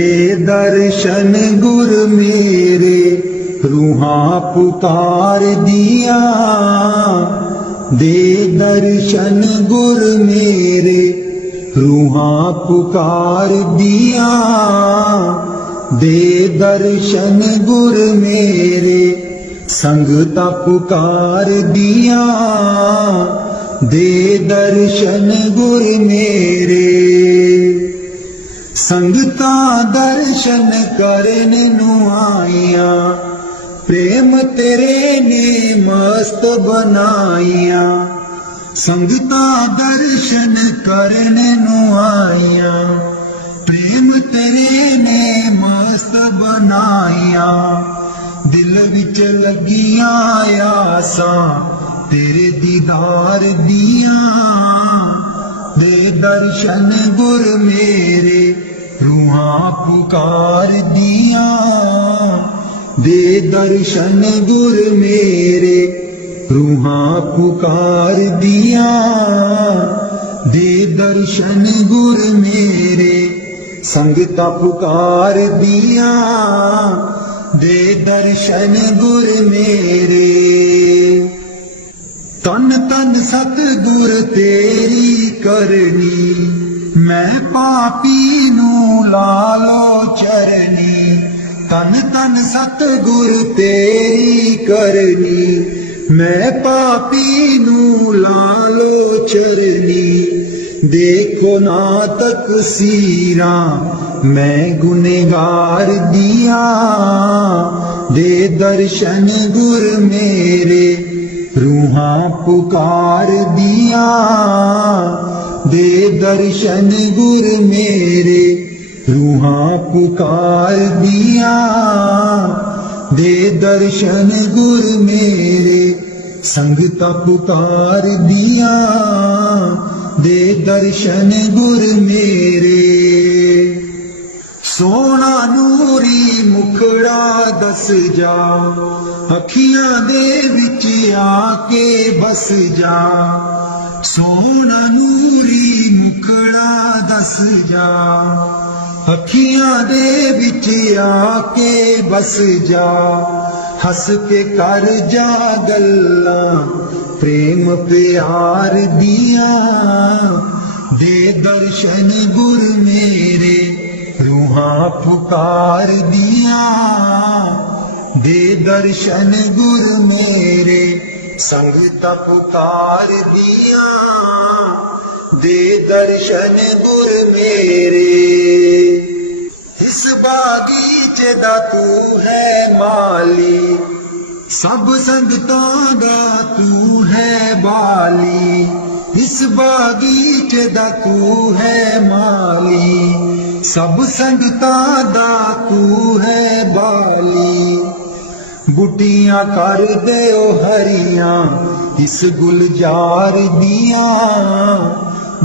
दर्शन गुर मेरे रूहां पुकार दिया, दे दर्शन गुर मेरे रूहां पुकार दिया, दे दर्शन गुर मेरे संगता पुकार दिया, दे दर्शन गुर मेरे। संगता दर्शन करन नू आईया, प्रेम तेरे ने मस्त बनाईया। संगता दर्शन करन नू आईया, प्रेम तेरे ने मस्त बनाईया। दिल विच लगिया आसां तेरे दीदार दिया, दे दर्शन गुर मेरे रूहां पुकार दिया, दे दर्शन गुर मेरे रूहां पुकार दिया, दे दर्शन गुर मेरे संगता पुकार दिया, दे दर्शन गुर मेरे। तन तन सतगुर तेरी करनी, मैं पापी नू लालो चरनी। तन तन सतगुर तेरी करनी, मैं पापी नू लालो चरनी। देखो ना तकसीरा मैं गुनहगार दिया, दे दर्शन गुर मेरे रूहां पुकार दिया, दे दर्शन गुर मेरे रूहां पुकार दिया, दे दर्शन गुर मेरे संगता पुकार दिया, दे दर्शन गुर मेरे। सोना नूरी मुखड़ा दस जा, अखियां दे विच आके बस जा। सोना नूरी मुखड़ा दस जा, अखियां दे विच आके बस जा। हस के कर जा गल्लां प्रेम प्यार दिया, दे दर्शन गुर मेरे रूहां पुकार दिया, दे दर्शन गुर मेरे संगता पुकार दिया, दे दर्शन गुर मेरे। इस बागीचे दा तू है माली, सब संगतां दा तू है बाली। इस बागीचे दा तू है माली, सब संगतां दा तू है बाली। बुटियां कर देओ हरियां इस गुलजार दिया,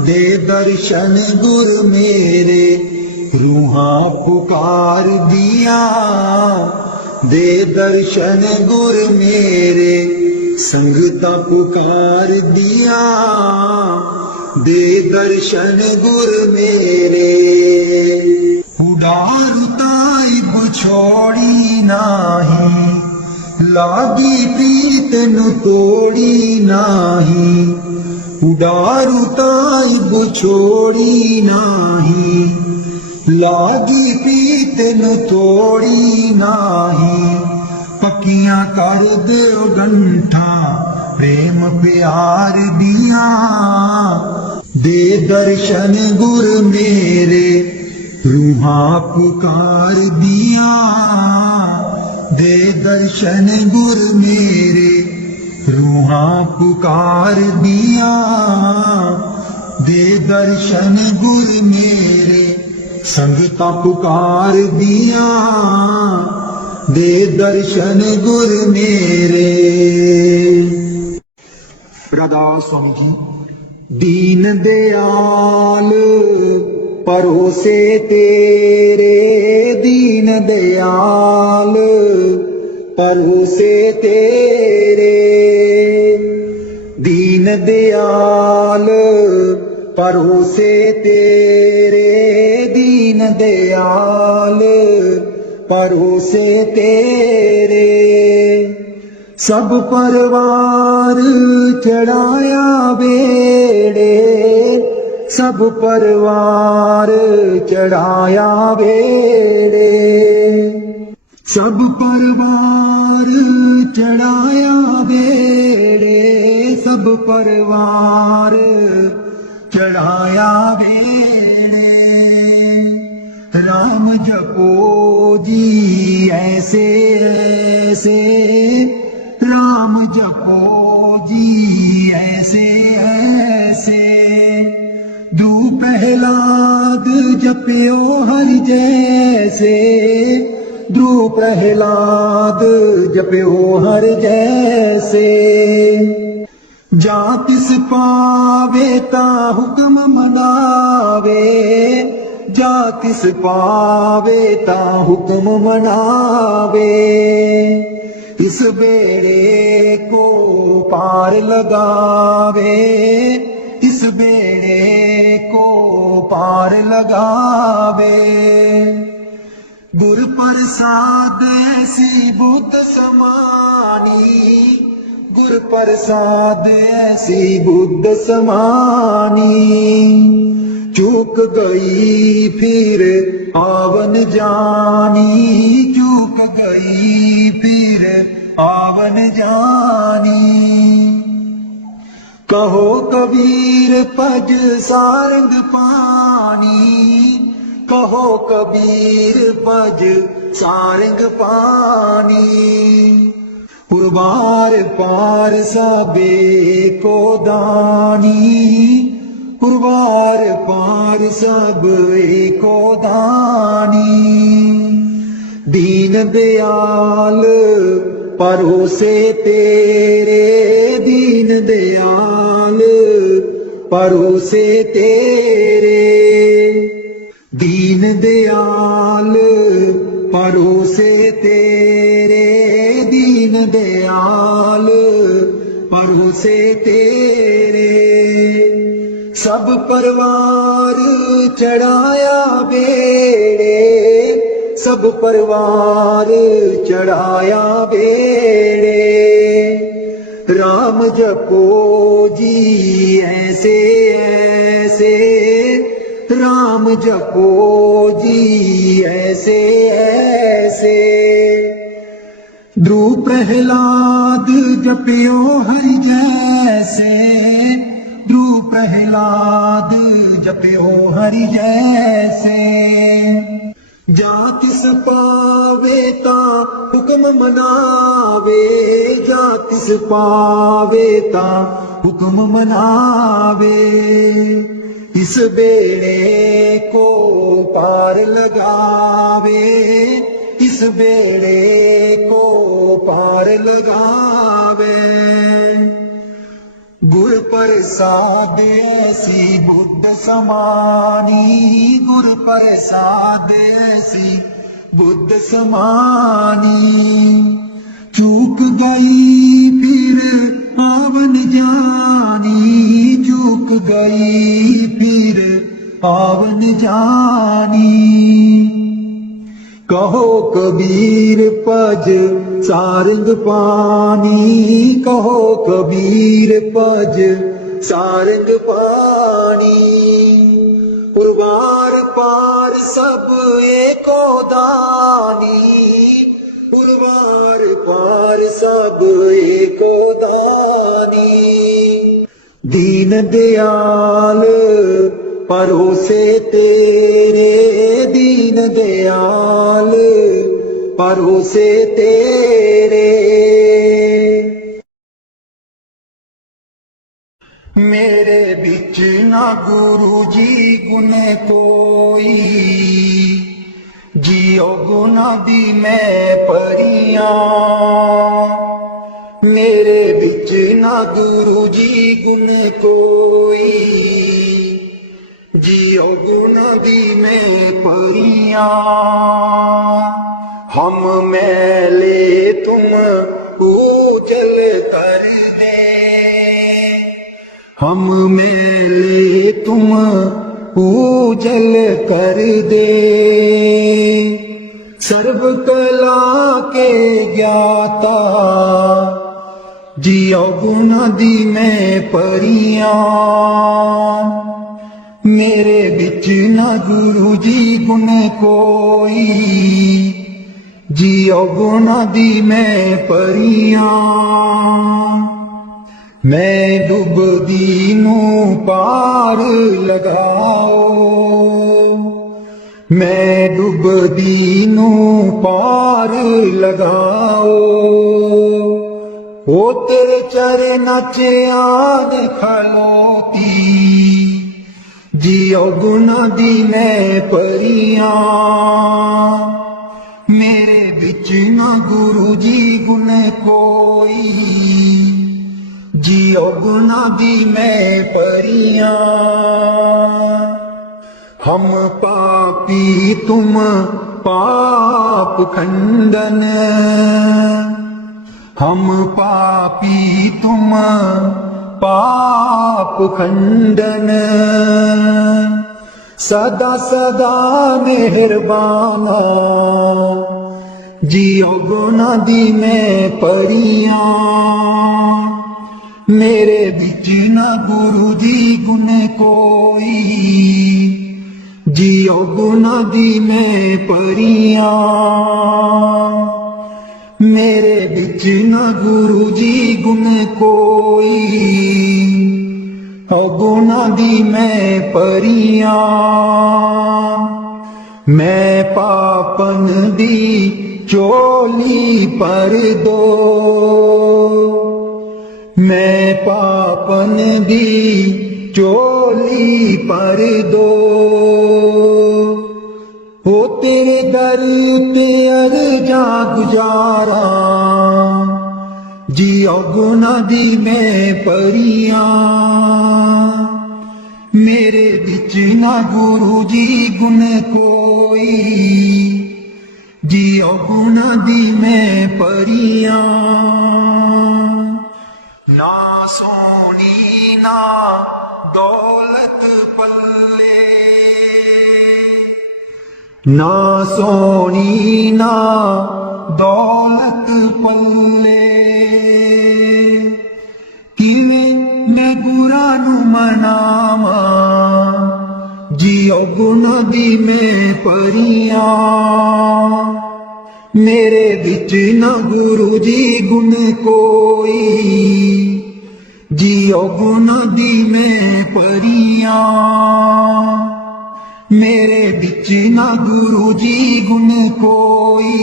दे दर्शन गुर मेरे रूहां पुकार दिया, दे दर्शन गुर मेरे संगता पुकार दिया, दे दर्शन गुर मेरे। उडारू ताइब छोड़ी नाही, लागी प्रीत नु तोड़ी नाही। उडारू ताइब छोड़ी नाही, लागी प्रीत नु तोड़ी नाही। पक्कियां कर दिओ गंठा प्रेम प्यार दिया, दे दर्शन गुर मेरे रूहां पुकार दिया, दे दर्शन गुर मेरे रूहां पुकार दिया, दे दर्शन गुर मेरे संगता पुकार दिया, दे दर्शन गुर मेरे। राधा स्वामी जी। दीन दयाल परोसे तेरे, दीन दयाल परोसे तेरे। दीन दयाल परोसे तेरे, दीन दयाल परोसे तेरे। सब परवार चढ़ाया बेड़े, सब परवार चढ़ाया बेड़े, सब परवार चढ़ाया बेड़े, सब परवार चढ़ाया बेड़े। राम जपो जी ऐसे ऐसे, राम जपो जी ऐसे ऐसे। दू प्रहलाद जपियो हरि जैसे, ध्रुव प्रहलाद जपियो हर जैसे। जा तिस पावे ता हुक्म मनावे, जा तिस पावे ता हुक्म मनावे। इस बेड़े को पार लगावे, इस बेड़े को पार लगावे। गुर प्रसाद ऐसी बुद्ध समानी, गुर प्रसाद ऐसी बुद्ध समानी। चूक गई फिर आवन जानी, चूक गई फिर आवन जानी। कहो कबीर पज सारंग पानी, कहो कबीर पज सारंग पानी। पुरवार पार साबे को दानी, पुरवार पार सब को दानी। दीन दयाल परोसे तेरे, दीन दयाल परोसे तेरे। दीन दयाल परोसे तेरे, दीन दयाल परोसे तेरे। सब परवार चढ़ाया बेड़े, सब परवार चढ़ाया बेड़े। राम जपो जी ऐसे ऐसे, राम जपो जी ऐसे ऐसे। ध्रुव प्रहलाद जपियो हरि जैसे, ध्रुव प्रहलाद जपियो हरि जैसे। जा तिस पावे ता हुक्म मनावे, जा तिस पावे ता हुक्म मनावे। इस बेड़े को पार लगावे, इस बेड़े को पार लगावे। गुर प्रसाद ऐसी बुद्ध समानी, गुर प्रसाद ऐसी बुद्ध समानी। चूक गई फिर आवन जानी, चूक गई फिर आवन जानी। कहो कबीर पज सारंग पानी, कहो कबीर पज सारंग पानी। पुरवार पार सब एको दानी, पुरवार पार सब एको दानी। दीन दयाल परोसे तेरे, दीन दयाल परोसे तेरे। मेरे बिच ना गुरु जी गुण कोई, जियो गुना दी मैं परियां। मेरे बिच ना गुरु जी गुण कोई, जियो गुना दी मैं परियां। हम मैले तुम उजल कर दे, हम मैले तुम पूजल कर दे। सर्व कला के ज्ञाता जियो गुना दी मैं परियां। मेरे बिच न गुरु जी गुण कोई, जियो गुना दी मैं परियां। मैं डुबदी नू पार लगाओ, मैं डुबदी नू पार लगाओ। ओ तेरे चरनां च आन खलोती, जियो गुना दी मैं परियां। मेरे बिच न गुरु जी गुण कोई, जियो गुना दी मैं परियां। हम पापी तुम पाप खंडन, हम पापी तुम पाप खंडन। सदा सदा मेहरबाना, जियो गुना दी मैं परियां। मेरे बिच न गुरु जी गुण कोई, जियो गुना दी मैं परियां। मेरे बिच न गुरु जी गुण कोई, गुना दी मैं परियां। मैं पापन दी चोली पर दो, मैं पापन दी चोली पर दो। हो तेरे दर उते अर्जा गुजारा, जियो गुना दी मैं परियां। मेरे बिच न गुरु जी गुण कोई, जियो गुना दी मैं परियां। ना सोनी ना दौलत पल्ले, ना सोनी ना दौलत पल्ले। किवें मैं गुरा नू मनावा, जियो गुना दी मैं परियां। मेरे बिच न गुरु जी गुण कोई, जियो गुना दी मैं परियां। मेरे बिच न गुरु जी गुण कोई,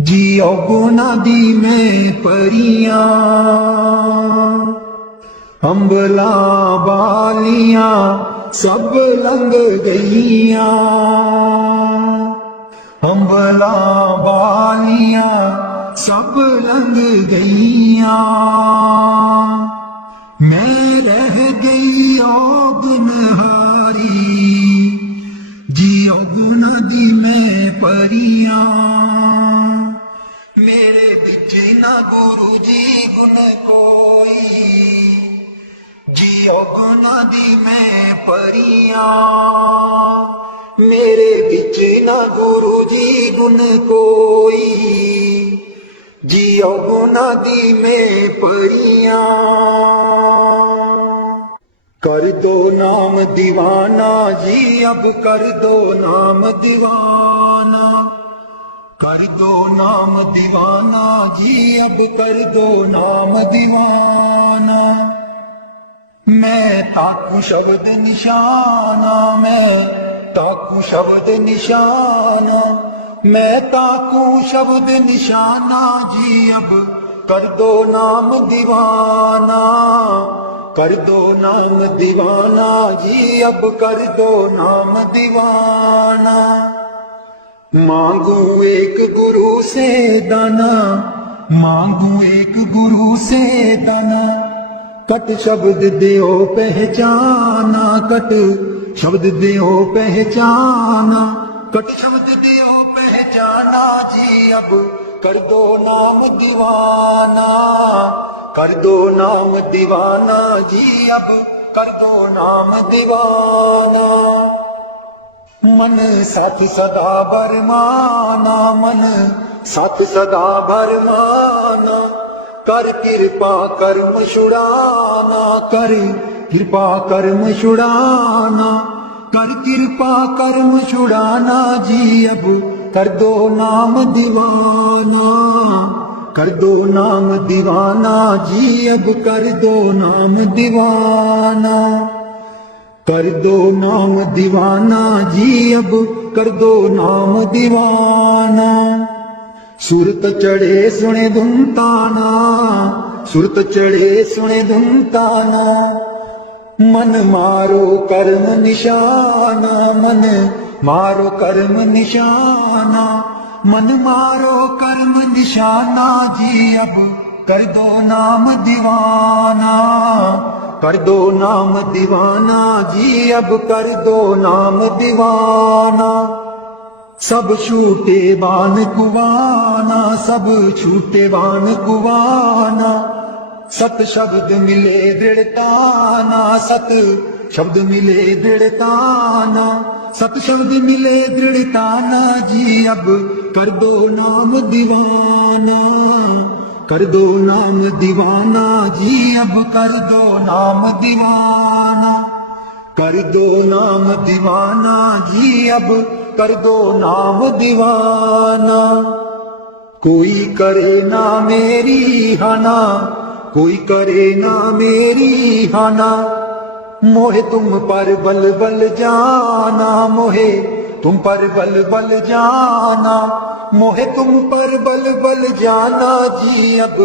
जियो गुना दी मैं परियां। अंबला बालियां सब लंघ गईयां, अंबला बालियां सब लंघ गईयां। मैं रह गई ओ गुनहारी, जियो गुना दी मैं परियां। मेरे बिच न गुरु जी गुण कोई, जियो गुना दी मैं परियां। मेरे बिच न गुरु जी गुण कोई, जियो गुना दी मैं परियां। कर दो नाम दीवाना जी, अब कर दो नाम दीवाना। कर दो नाम दीवाना जी, अब कर दो नाम दीवाना। मैं ताकू शब्द निशाना, मैं ताकू शब्द निशाना। मैं ताकू शब्द निशाना जी, अब कर दो नाम दीवाना। कर दो नाम दीवाना जी, अब कर दो नाम दीवाना। मांगू एक गुरु से दाना, मांगू एक गुरु से दाना। कट शब्द दियो पहचाना, कट शब्द दियो पहचाना। कट शब्द दियो पहचाना जी, अब कर दो नाम दीवाना। कर दो नाम दीवाना जी, अब कर दो नाम दीवाना। मन साथ सदा बरमाना, मन साथ सदा बरमाना। कर कृपा कर्म छुड़ाना, कर कृपा कर्म छुड़ाना। कर कृपा कर्म छुड़ाना जी, अब कर दो नाम दीवाना। कर दो नाम दीवाना जी, अब कर दो नाम दीवाना। कर दो नाम दीवाना जी, अब कर दो नाम दीवाना। सुरत चढ़े सुने धुनताना, सुरत चढ़े सुने धुनताना। मन मारो कर्म निशाना, मन मारो कर्म निशाना। मन मारो कर्म निशाना जी, अब कर दो नाम दीवाना। कर दो नाम दीवाना जी, अब कर दो नाम दीवाना। सब छूटे बान कुवाना, सब छूटे बान कुवाना। सत शब्द मिले दृढ़ताना, सत शब्द मिले दृढ़ताना। सत शब्द मिले दृढ़ताना जी, अब कर दो नाम दीवाना। कर दो नाम दीवाना जी, अब कर दो नाम दीवाना। कर दो नाम दीवाना जी, अब कर दो नाम दीवाना। कोई करे ना मेरी हाना, कोई करे ना मेरी हाना। मोहे तुम पर बल बल जाना, मोहे तुम पर बल बल जाना। मोहे तुम पर बल बल जाना जी, अब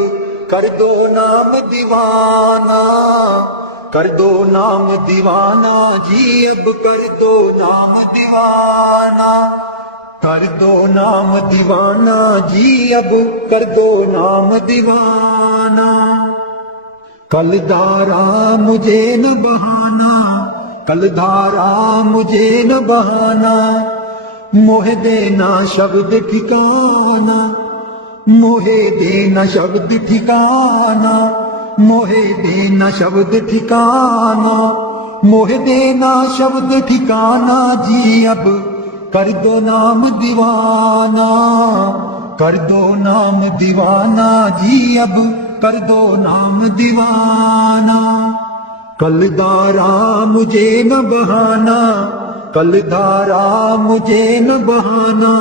कर दो नाम दीवाना। कर दो नाम दीवाना जी, अब कर दो नाम दीवाना। कर दो नाम दीवाना जी, अब कर दो नाम दीवाना। कल धारा मुझे न बहाना, कल धारा मुझे न बहाना। मोहे देना शब्द ठिकाना, मोहे देना शब्द ठिकाना। मोहे देना शब्द ठिकाना, मोहे देना शब्द ठिकाना जी, अब कर दो नाम दीवाना। कर दो नाम दीवाना जी, अब कर दो नाम दीवाना। कल धारा मुझे न बहाना, कल धारा मुझे न बहाना।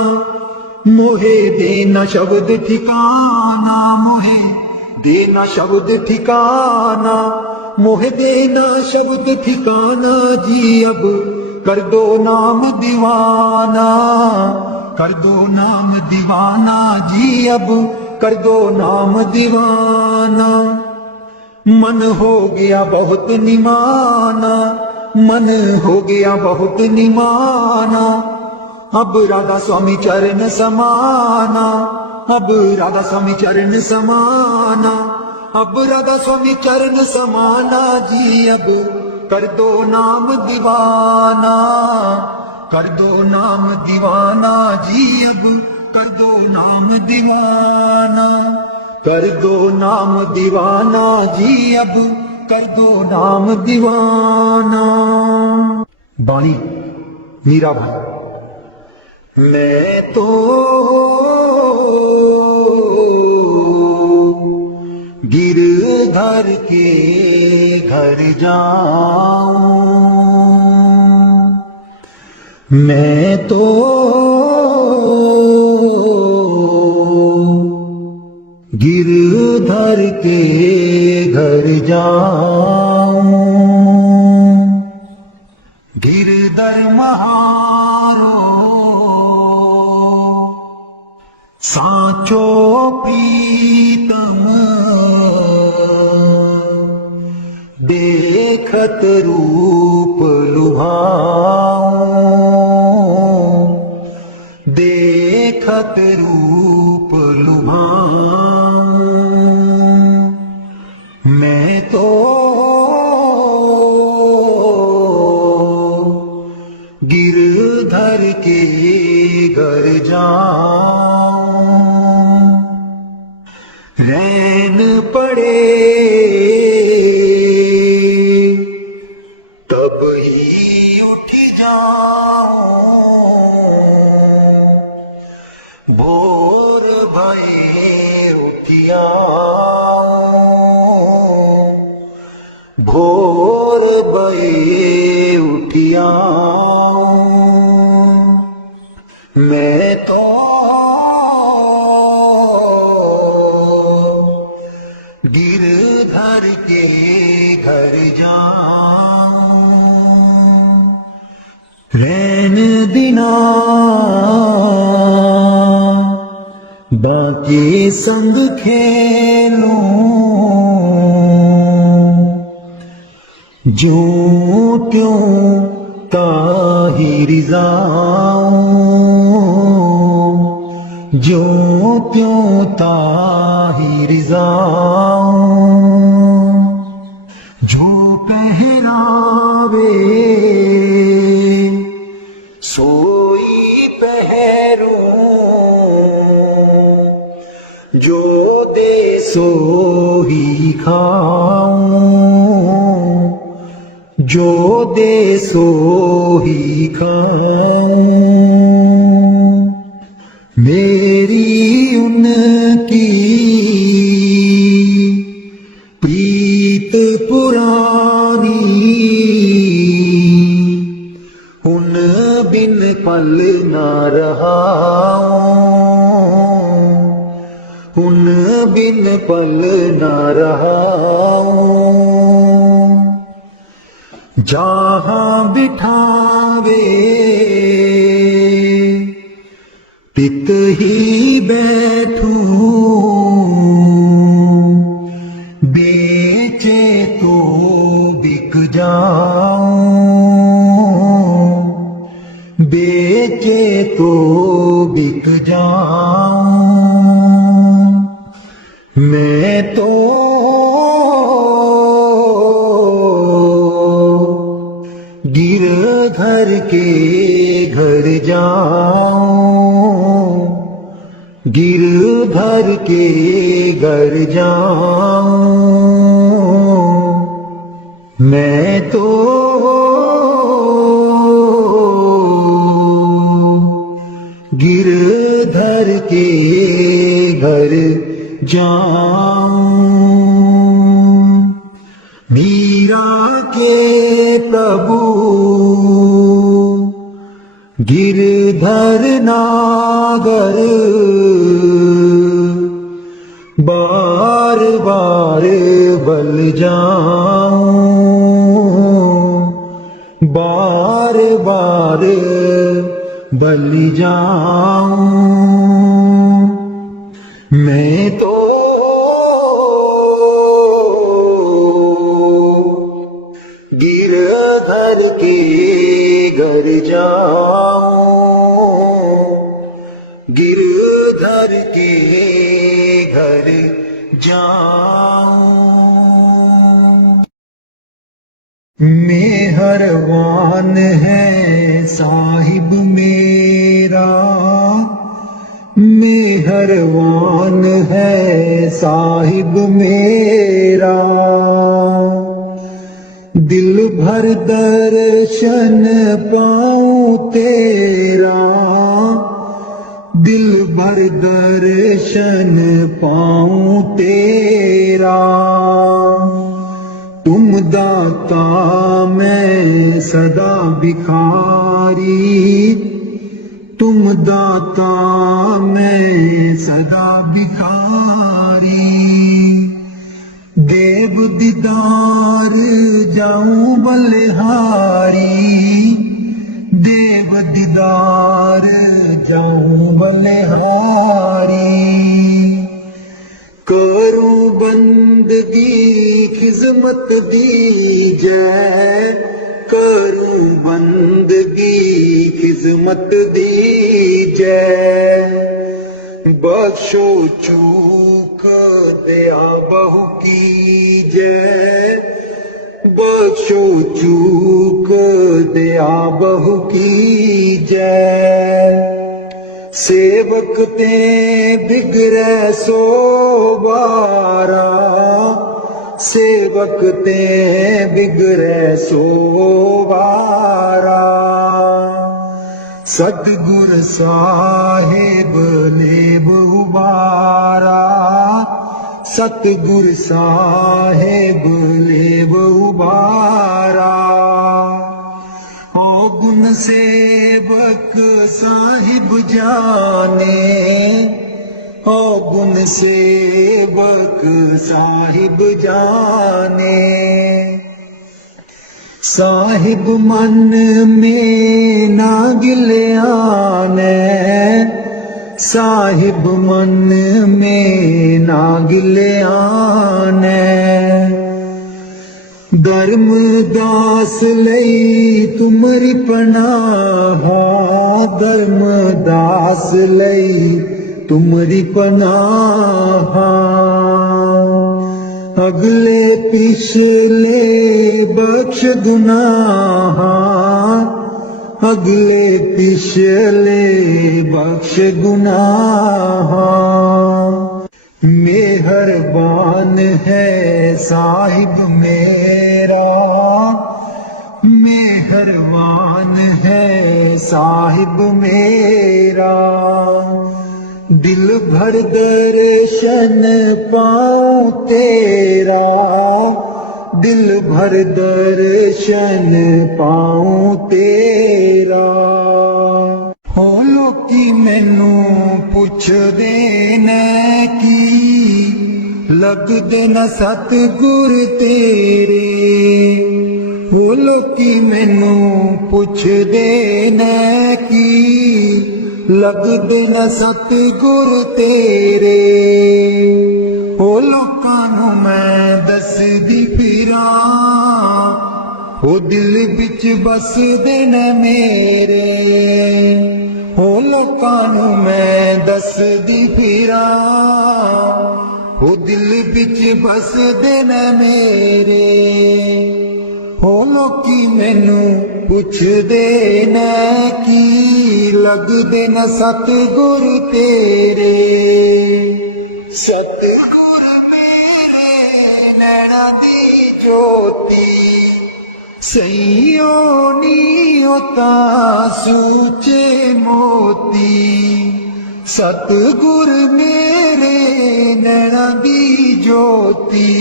मोहे देना शब्द ठिकाना, मोहे देना शब्द ठिकाना। मोहे देना शब्द ठिकाना जी, अब कर दो नाम दीवाना। कर दो नाम दीवाना जी, अब कर दो नाम दीवाना। मन हो गया बहुत निमाना, मन हो गया बहुत निमाना। अब राधा स्वामी चरण समाना, अब राधा स्वामी चरण समाना। अब राधा स्वामी चरण समाना जी, अब कर दो नाम दीवाना। कर दो नाम दीवाना जी, अब कर दो नाम दीवाना। कर दो नाम दीवाना जी, अब कर दो नाम दीवाना। बाणी मीरा भाई। मैं तो गिरधर के घर जाऊं, मैं तो गिरधर के घर जाऊं। गिरधर महारो साचो प्रीतम, देखत रूप लुभाऊं, देखत रूप लुभाऊं। मैं तो गिरधर के घर जाऊं। रैन पड़े भोर भये उठिया भोर भये उठिया मैं तो गिरधर के घर जाऊं रैन दिना बाकी संग खेलूं जो त्यों ताहिर जाऊं जो त्यों ताहिर जाऊं जो पहरावे सोई पहरूं जो दे सो ही खाऊं जो दे सो ही खाऊं मेरी उनकी प्रीत पुरानी उन बिन पल ना रहा उन बिन पल ना रहा जहाँ बिठावे पित ही बैठूं बेचे तो बिक जाऊं बेचे तो बिक जाऊं मैं तो गिरधर के घर जाऊं गिरधर के घर जाऊं मैं तो गिरधर के घर जाऊं मीरा के प्रभु गिरधर नागर बार बार बल जाऊं बार बार बल जाऊं मैं तो गिरधर के घर जाऊं गिरधर के घर जाऊं मेहरबान है साहिब मेरा मेहरबान है साहिब मेरा दिल भर दर्शन पाऊं तेरा दिल भर दर्शन पाऊं तेरा तुम दाता मैं सदा भिखारी तुम दाता मैं सदा भिखारी देव दीदार जाऊं बलिहारी देव दीदार जाऊं बलिहारी करूं बंदगी खिजमत दीजै करूं बंदगी खिजमत दीजै बख्शो चूक दया बहु कीजै बख्शो चूक दया बहु कीजै सेवक ते बिगड़े सो बारा सेवक ते बिगड़े सो बारा सतगुर साहिब लेब उबारा, सतगुर साहिब लेब उबारा। ओ गुण सेवक साहिब जाने, ओ गुण सेवक साहिब जाने। साहिब मन में ना गिल्याने, साहिब मन में ना गिल्याने। धर्मदास लई तुमरी पनाहा, धर्मदास लई तुमरी पनाहा। अगले पिछले बख्श गुनाहा, अगले पिछले बख्श गुनाहा। मेहरबान है साहिब मेरा, मेहरबान है साहिब मेरा। दिल भर दर्शन पाऊं तेरा, दिल भर दर्शन पाऊं तेरा। हो लोकी मैनू पुछदे ने की, लगदे न सतगुर तेरे। हो लोकी मैनू पुछदे ने की, लगदे न सतगुर तेरे। ओ लोकां नू मैं दसदी फिरां, ओ दिल विच बसदे न मेरे। ओ लोकां नू मैं दसदी फिरां, ओ दिल विच बसदे न मेरे। हो लोकी मैनू पुछदे ने की, लगदे न सतगुर तेरे। सतगुर मेरे नैना दी ज्योति, सईयो नीओ तां सूचे मोती। सतगुर मेरे नैना दी ज्योति,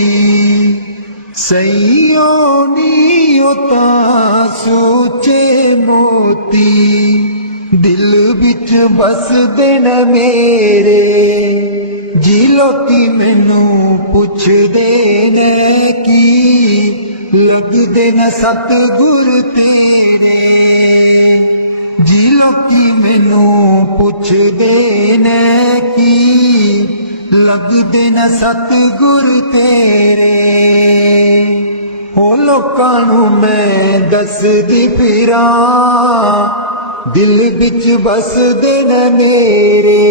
सईयो नीओ तां सूचे मोती। दिल विच बसदे न मेरे, जी लोकी मैनू पुछदे ने की, लगदे न सतगुर तेरे। जी लोकी मैनू पुछदे ने की, लगदे न सतगुर तेरे। हो लोकां नू मैं दसदी फिरां, दिल विच बसदे न मेरे।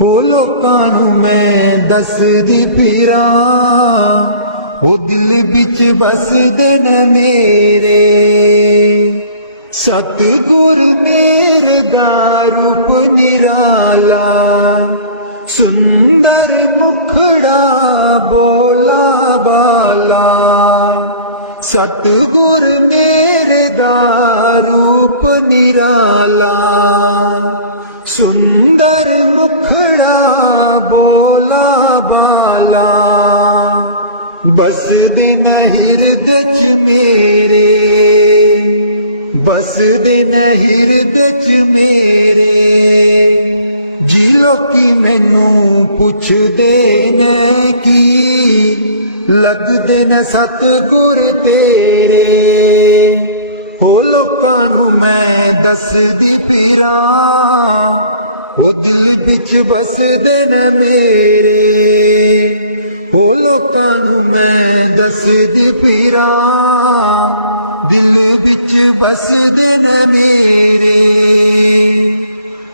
हो लोकां नू मैं दसदी फिरां, हो दिल विच बसदे न मेरे। सतगुर मेरे दा रूप निराला, सुंदर मुखड़ा बोला बाला। सतगुर मेरे दा रूप निराला, सुंदर मुखड़ा बोला बाला। बसदे न हिरदे च मेरे, बसदे न हिरदे च मेरे। जी लोकी मैनू पुछदे ने की, लगदे न सतगुर तेरे। हो लोकां नू मैं दसदी फिरां, ओ दिल विच बसदे न मेरे। हो लोकां नू मैं दसदी फिरां, दिल विच बसदे न मेरे।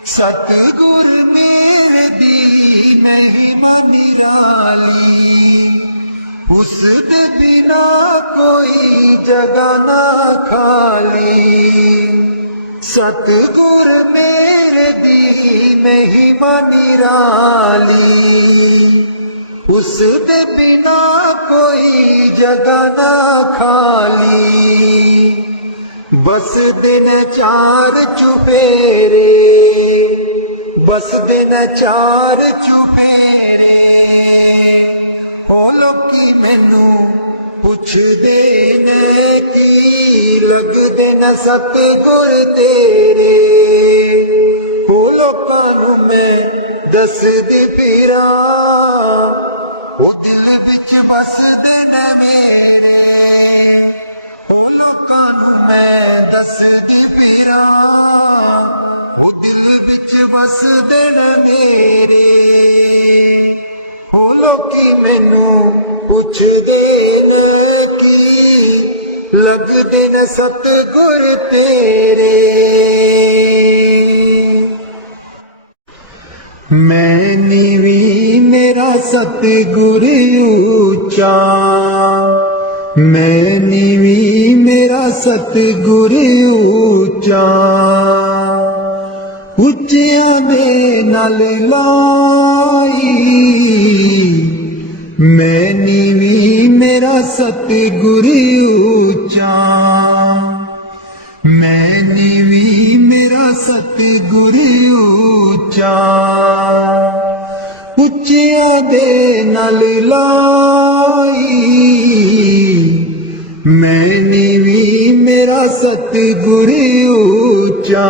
सतगुर मेरे दी महिमा निराली, उस दे बिना कोई जगह ना खाली। सतगुर मेरे दी महिमा निराली, उस दे बिना कोई जगह ना खाली। बसदे ने चार चुफेरे, बसदे ने चार चुफेरे, ओ लोकी मैनू पुछदे ने की लगदे न सतगुर तेरे। ओ लोकां नू मैं दसदी फिरां, ओ दिल विच बसदे ने मेरे। ओ लोकां नू मैं दसदी फिरां, ओ दिल विच बसदे ने मेरे। ओ लोकी मैनू पुछदे न की लगदे न सतगुर तेरे। मैं नीवी मेरा सतगुर ऊंचा, मैं नीवी मेरा सतगुर ऊंचा। ਉੱਚਿਆਂ ਦੇ ਨਾਲ ਲਾਈ, ਮੈਂ ਨੀਵੀਂ ਮੇਰਾ ਸਤਿਗੁਰ ਉੱਚਾ, ਮੈਂ ਨੀਵੀਂ ਮੇਰਾ ਸਤਿਗੁਰ ਉੱਚਾ। ਉੱਚਿਆਂ ਦੇ ਨਾਲ ਲਾਈ, मैं नीवी मेरा सतगुर ऊंचा।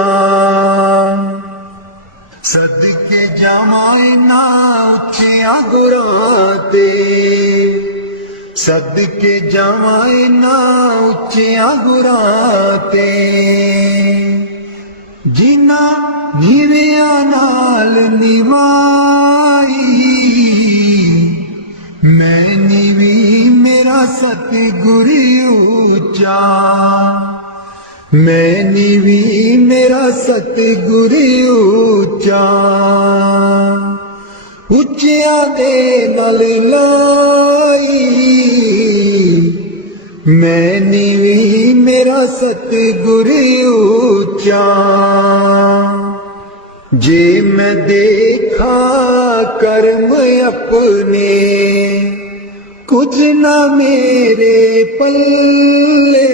सदके जावां इन्हां उच्चियां गुरां ते, सदके जावां इन्हां उच्चियां गुरां ते, जिन्हां नीवियां नाल निवाई। मैं नीवी मेरा सतगुर ऊंचा, मैं नीवी मेरा सतगुर ऊंचा। ਉੱਚਿਆਂ ਦੇ ਨਾਲ ਲਾਈ, ਮੈਂ ਨੀਵੀਂ ਮੇਰਾ ਸਤਿਗੁਰ ਉੱਚਾ। ਜੇ ਮੈਂ ਦੇਖਾਂ ਕਰਮ ਆਪਣੇ, ਕੁਝ ਨਾ ਮੇਰੇ ਪੱਲੇ।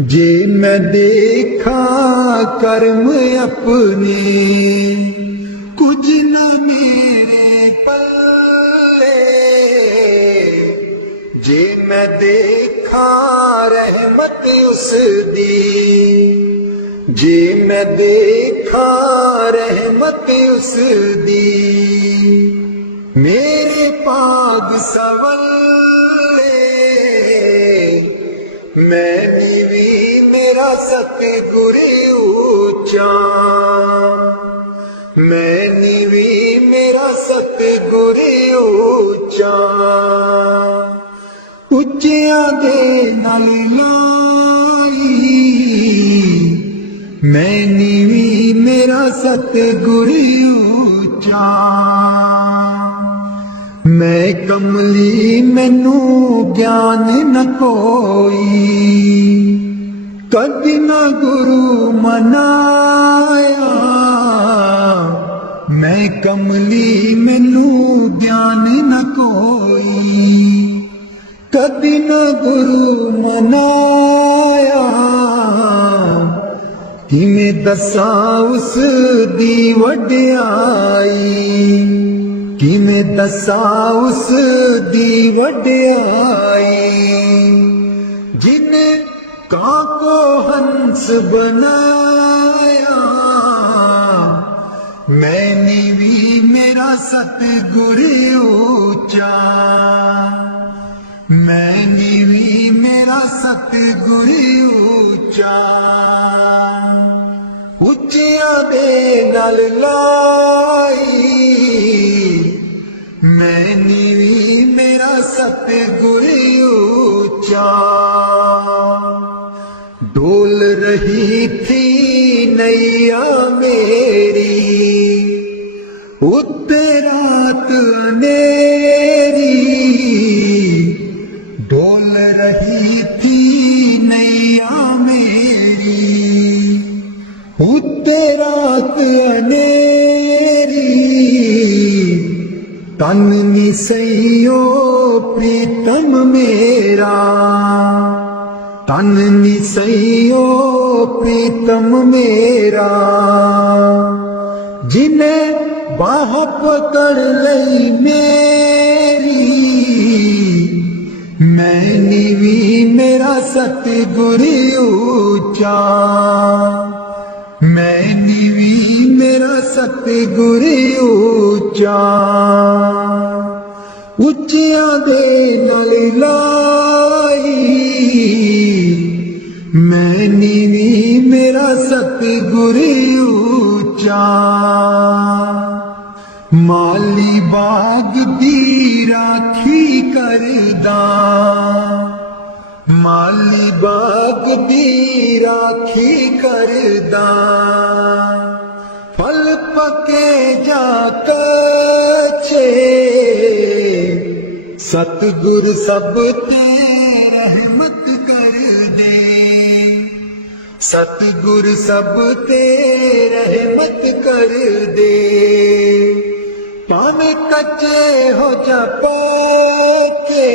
ਜੇ ਮੈਂ ਦੇਖਾਂ ਕਰਮ ਆਪਣੇ, ਕੁਝ ਨਾ ਮੇਰੇ ਪੱਲੇ। ਜੇ ਮੈਂ ਦੇਖਾਂ ਰਹਿਮਤ ਉਸ ਦੀ, ਜੇ ਮੈਂ ਦੇਖਾਂ ਰਹਿਮਤ ਉਸ ਦੀ। मेरे पाग सवल्ले, मैं नीवी मेरा सतगुर ऊंचा, मैं नीवी मेरा सतगुर ऊंचा। ਉੱਚਿਆਂ ਦੇ ਨਾਲ ਲਾਈ, मैं नीवी मेरा सतगुर ऊंचा। मैं कमली मैनू ज्ञान न कोई, कदी न गुरु मनाया। मैं कमली मैनू ज्ञान न कोई, कदी न गुरु मनाया। किवें दसां उस दी वड्याई, किवें दसां उस दी वड्याई। जिने कां को हंस बनाया, मैं नीवी मेरा सतगुर ऊंचा, मैं नीवी मेरा सतगुर ऊंचा। ਉੱਚਿਆਂ ਦੇ ਨਾਲ ਲਾਈ, मैं नीवी मेरा सतगुर ऊंचा। डोल रही थी नैया मेरी, उत्ते रात अंधेरी। डोल रही थी नैया मेरी, उत्ते रात अंधेरी। तन निसइयो प्रीतम मेरा, तन निसैयो प्रीतम मेरा, जिन्हें बाह पकड़ लई मेरी, मैं नीवी मेरा सतगुर ऊंचा, मैं नीवी मेरा सतगुर ऊंचा, ਉੱਚਿਆਂ ਦੇ ਨਾਲ ਲਾਈ, ਮੈਂ ਨੀਵੀਂ ਮੇਰਾ ਸਤਿਗੁਰ ਉੱਚਾ, ਮਾਲੀ ਬਾਗ ਦੀ ਰਾਖੀ ਕਰਦਾ, ਮਾਲੀ ਬਾਗ ਦੀ ਰਾਖੀ ਕਰਦਾ, ਫਲ ਪਕੇ ਜਾ ਕੱਚੇ, सतगुर सब ते रहमत कर दे, सतगुर सब ते रहमत कर दे, पान कच्चे हो जा पके,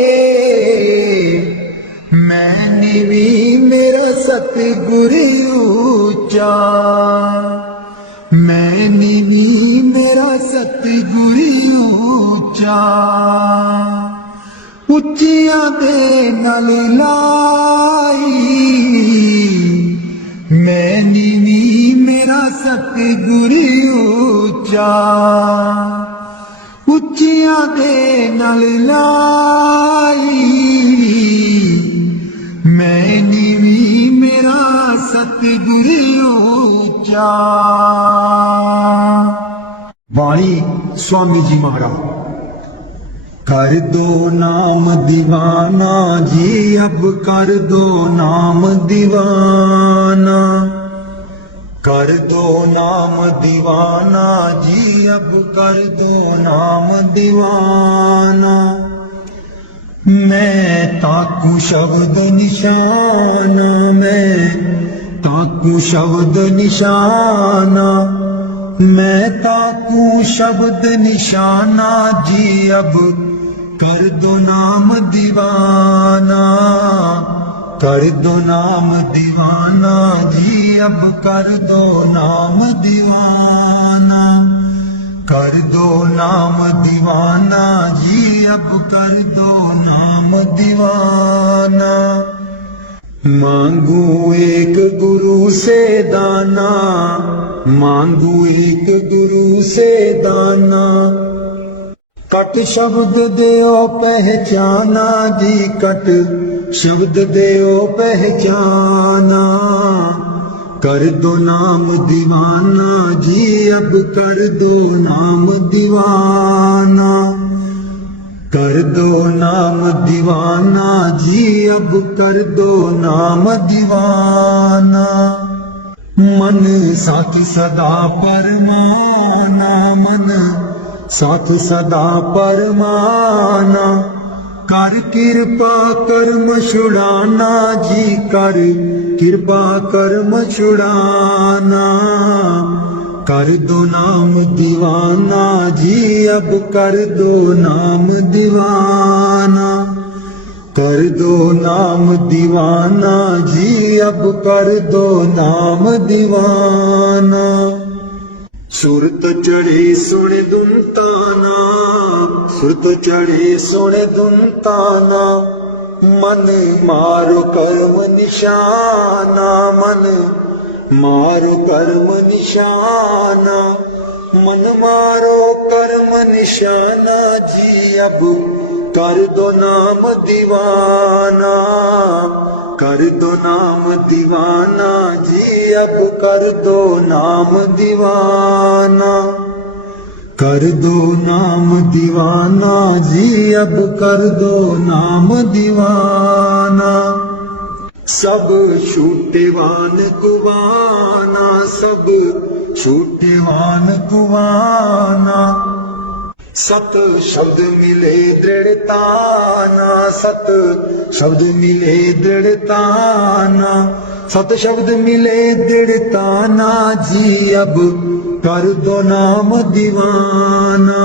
मैं नीवी मेरा सतगुर ऊंचा, मैं नीवी मेरा सतगुर ऊंचा, ਉੱਚਿਆਂ ਦੇ ਨਾਲ ਲਾਈ, ਮੈਂ ਨੀਵੀਂ ਮੇਰਾ ਸਤਿਗੁਰ ਉੱਚਾ, ਉੱਚਿਆਂ ਦੇ ਨਾਲ ਲਾਈ, ਮੈਂ ਨੀਵੀਂ ਮੇਰਾ ਸਤਿਗੁਰ ਉੱਚਾ। ਬਾਣੀ स्वामी जी महाराज। कर दो नाम दीवाना जी, अब कर दो नाम दीवाना, कर दो नाम दीवाना जी, अब कर दो नाम दीवाना, मैं ताकू शब्द निशाना, मैं ताकू शब्द निशाना, मैं ताकू शब्द निशाना जी, अब कर दो नाम दीवाना, कर दो नाम दीवाना जी, अब कर दो नाम दीवाना, कर दो नाम दीवाना जी, अब कर दो नाम दीवाना, मांगू एक गुरु से दाना, मांगू एक गुरु से दाना, कट शब्द देओ पहचाना जी, कट शब्द देओ पहचाना, कर दो नाम दीवाना जी, अब कर दो नाम दीवाना, कर दो नाम दीवाना जी, अब कर दो नाम दीवाना, मन साथ सदा परमाना, मन साथ सदा परमाना, कर कृपा कर्म छुड़ाना जी, कर कृपा कर्म छुड़ाना, कर दो नाम दीवाना जी, अब कर दो नाम दीवाना, कर दो नाम दीवाना जी, अब कर दो नाम दीवाना, सुरत चढ़े सुन दुनताना, सुरत चढ़े सुन दुनताना, मन मारो कर्म निशाना, मन मारो कर्म निशाना, मन मारो कर्म निशाना जी, अब कर दो नाम दीवाना, कर दो नाम दीवाना जी, अब कर दो नाम दीवाना, कर दो नाम दीवाना जी, अब कर दो नाम दीवाना, सब छूटेवान कुवाना, सब छूटेवान कुवाना, सत शब्द मिले दृढ़ताना, सत शब्द मिले दृढ़ताना, सत शब्द मिले दृढ़ताना जी, अब कर दो नाम दीवाना,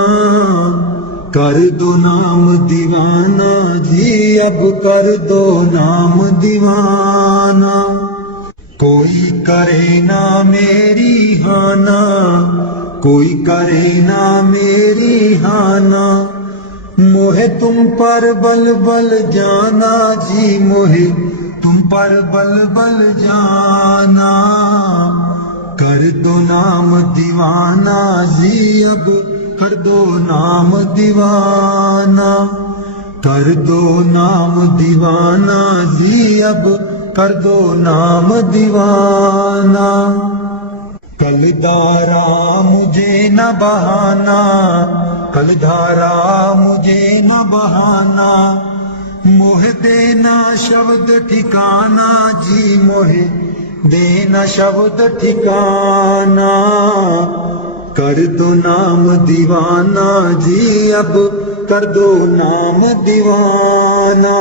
कर दो नाम दीवाना जी, अब कर दो नाम दीवाना। कोई करे ना मेरी हाना, कोई करे ना मेरी हाना। मोहे तुम पर बल बल जाना जी, मोहे तुम पर बल बल जाना। कर दो नाम दीवाना जी, अब कर दो नाम दीवाना। कर दो नाम दीवाना जी, अब कर दो नाम दीवाना। कलधारा मुझे न बहाना, कलधारा मुझे न बहाना। मोह देना शब्द ठिकाना जी, मोह देना शब्द ठिकाना। कर दो नाम दीवाना जी, अब कर दो नाम दीवाना।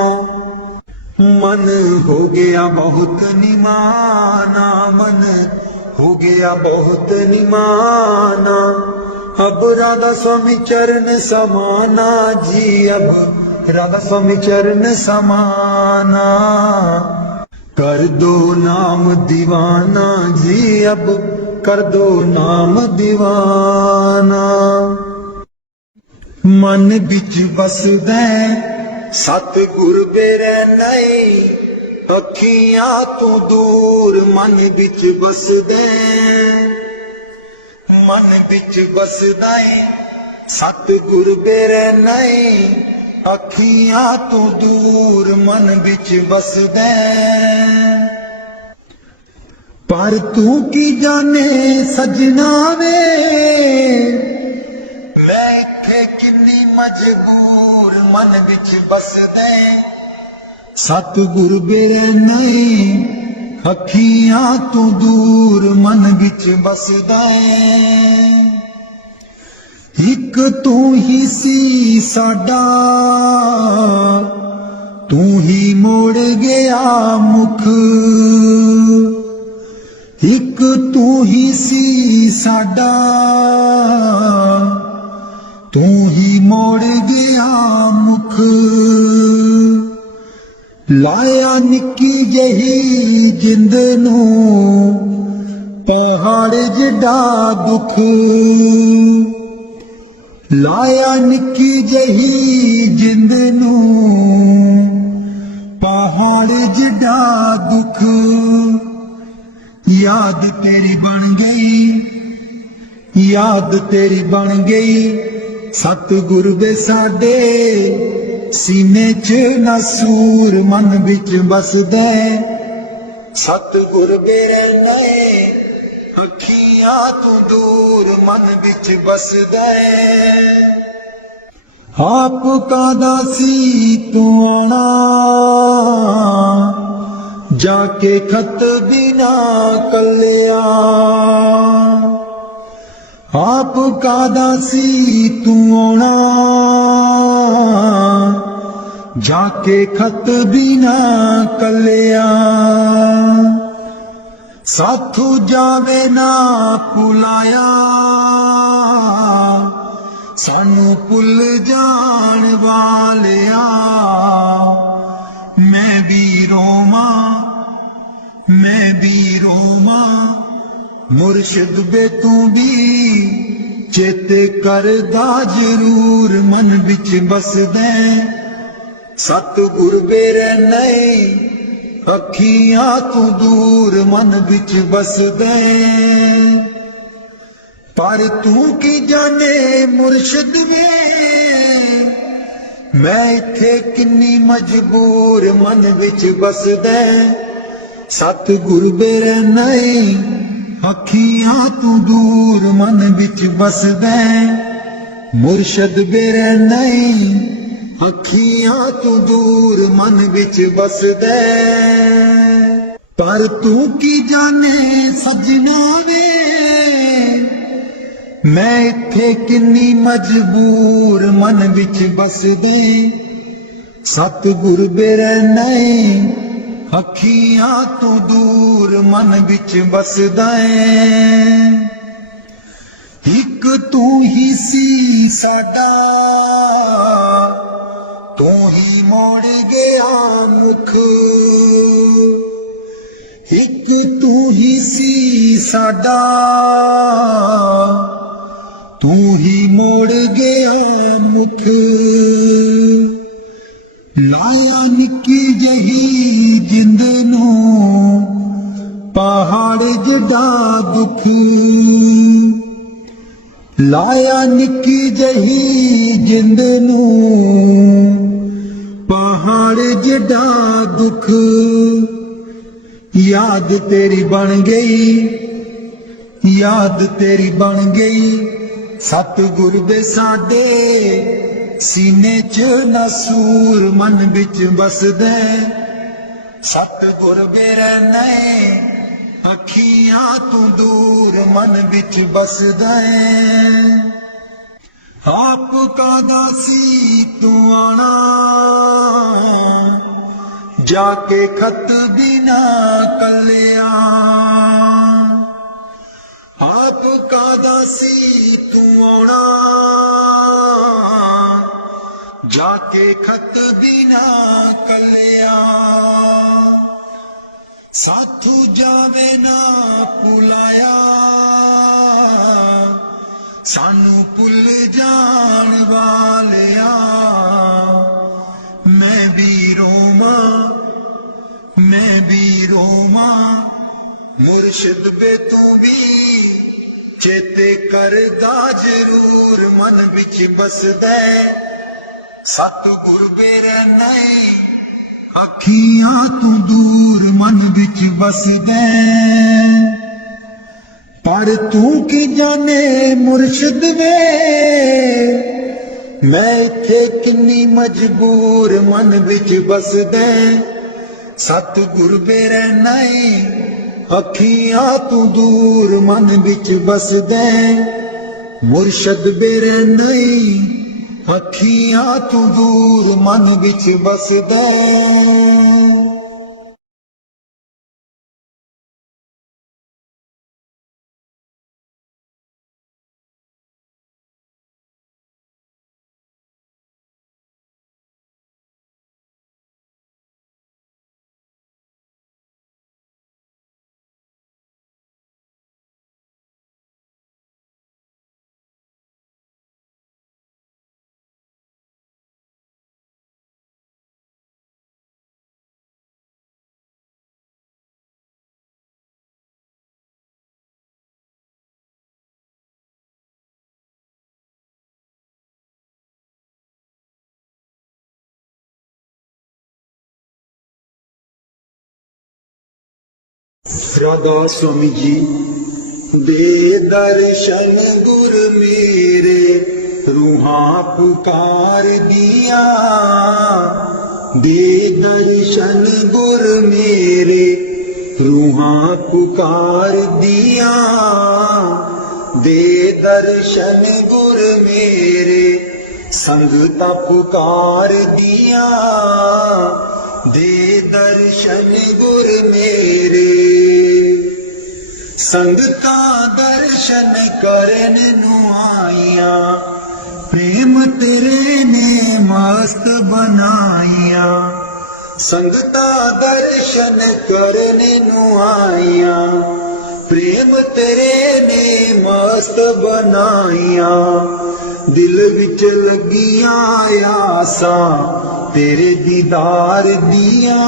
मन हो गया बहुत निमाना, मन हो गया बहुत निमाना। अब राधा स्वामी चरण समाना जी, अब राधा स्वामी चरण समाना। कर दो नाम दीवाना जी, अब कर दो नाम दीवाना। मन बिच बसदा सतगुर बेरैनाई, अखियां तू दूर मन बिच बसदा। मन बिच बसदा सतगुर बेरैनाई, अखियां तू दूर मन बिच बसदा। पर तू की जाने सजना वे, मैं इत्थे किन्नी मजबूर मन बिच बसदे। सतगुर बेरैनाई, अखियां तू दूर मन बिच बसदा। एक तू ही सी साडा, तू ही मोड़ गया मुख। एक तू ही सी साडा, तू ही मोड़ गया मुख। लाया निक्की जही जिंद नू पहाड़ जिड्डा दुख। लाया निक्की जही जिंद नू पहाड़ जिड्डा दुख। याद तेरी बन गई, याद तेरी बन गई। सतगुर वे साडे सीने च नसूर मन बिच बसदे। सतगुर बेरैनाई, अखियां तू दूर मन बिच बसदे। आप कादा सी तू आना, जाके खत बिना कलिया। आप कादा सी तू आना, जाके खत बिना कलिया। साथू जावे ना भुलाया, सानू भुल जान वालिया। मैं भी रोमा, मैं भी रोमा, मुर्शिद बे तू भी चेते करदा जरूर मन बिच बसदे। सतगुर बेरैनाई, अखियां तू दूर मन बिच बसदे। पर तू की जाने मुर्शिद वे, मैं इत्थे किन्नी मजबूर मन बिच बसदे। सतगुर बेरैनाई, अखियां तू दूर मन बिच बसदे। मुर्शिद बेरैनाई, अखियां तू दूर मन बिच बसदे। पर तू की जाने सजना वे, मैं इत्थे किन्नी मजबूर मन बिच बसदे। सतगुर बेरैनाई, अखियां तू दूर मन बिच बसदा ऐ। एक तू ही सी साडा, ਸਾਡਾ ਤੂੰ ਹੀ ਮੋੜ ਗਿਆ ਮੁਖ ਲਾਇਆ ਨਿੱਕੀ ਜਹੀ ਜਿੰਦ ਨੂੰ ਪਹਾੜ ਜਿੱਡਾ ਦੁੱਖ ਲਾਇਆ ਨਿੱਕੀ ਜਹੀ ਜਿੰਦ ਨੂੰ ਪਹਾੜ ਜਿੱਡਾ ਦੁੱਖ याद तेरी बन गई याद तेरी बन गई सतगुर दे साडे सीने च नसूर मन विच बसदे सतगुर बेरे नए अखियां तू दूर मन विच बसदे आप कादा सी तू आना जाके खत बिना कलिया आप कादा सी तू आना जाके खत बिना कलिया साथू जावे ना भुलाया सानू भुल जान वालिया मैं भी रोमा मुर्शिद बे तू भी चेते करदा जरूर मन विच बसदे सतगुर बेरे नए अखियां तू दूर मन विच बसदे पर तू की जाने मुर्शिद वे मैं इत्थे किन्नी मजबूर मन विच बसदे सतगुर बेरे नए अखियां तू दूर मन विच बसदे मुर्शद बेरे नए अखियां तू दूर मन विच बसदे राधा स्वामी जी दे दर्शन गुर मेरे रूहां पुकार दिया दे दर्शन गुर मेरे रूहां पुकार दिया दे दर्शन गुर मेरे संगता पुकार दिया दे दर्शन गुर मेरे संगता दर्शन करन नू आईया प्रेम तेरे ने मस्त बनाईया संगता दर्शन करन नू आईया प्रेम तेरे ने मस्त बनाईया दिल विच लगिया आसा तेरे दीदार दिया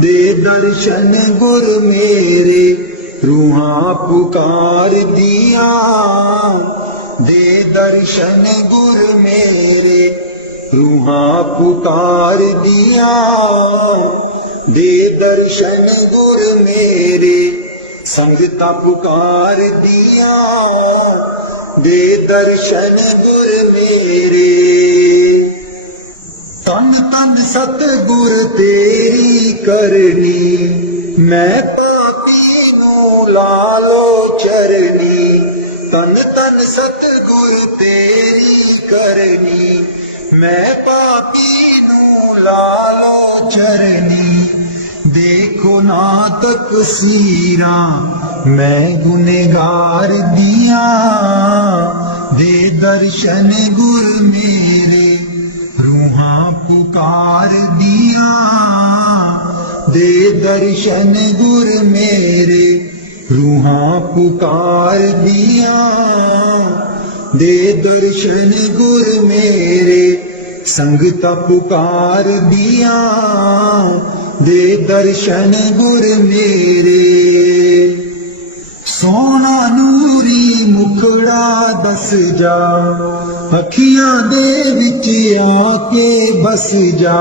दे दर्शन गुर मेरे रूहां पुकार दिया दे दर्शन गुर मेरे रूहां पुकार दिया दे दर्शन गुर मेरे संगता पुकार दिया दे दर्शन गुर मेरे तन तन सतगुर तेरी करनी मैं पापी नू लालो चरनी तन तन सतगुर तेरी करनी मैं पापी नू लालो चरनी देखो ना तकसीरा मैं गुनेगार दिया दे दर्शन गुर मेरे रूहां पुकार दिया दे दर्शन गुर मेरे रूहां पुकार दिया, दे दर्शन गुर मेरे। संगता पुकार दिया, दे दर्शन गुर मेरे। सोना नूरी मुखड़ा दस जा, अखियां दे विच आके बस जा।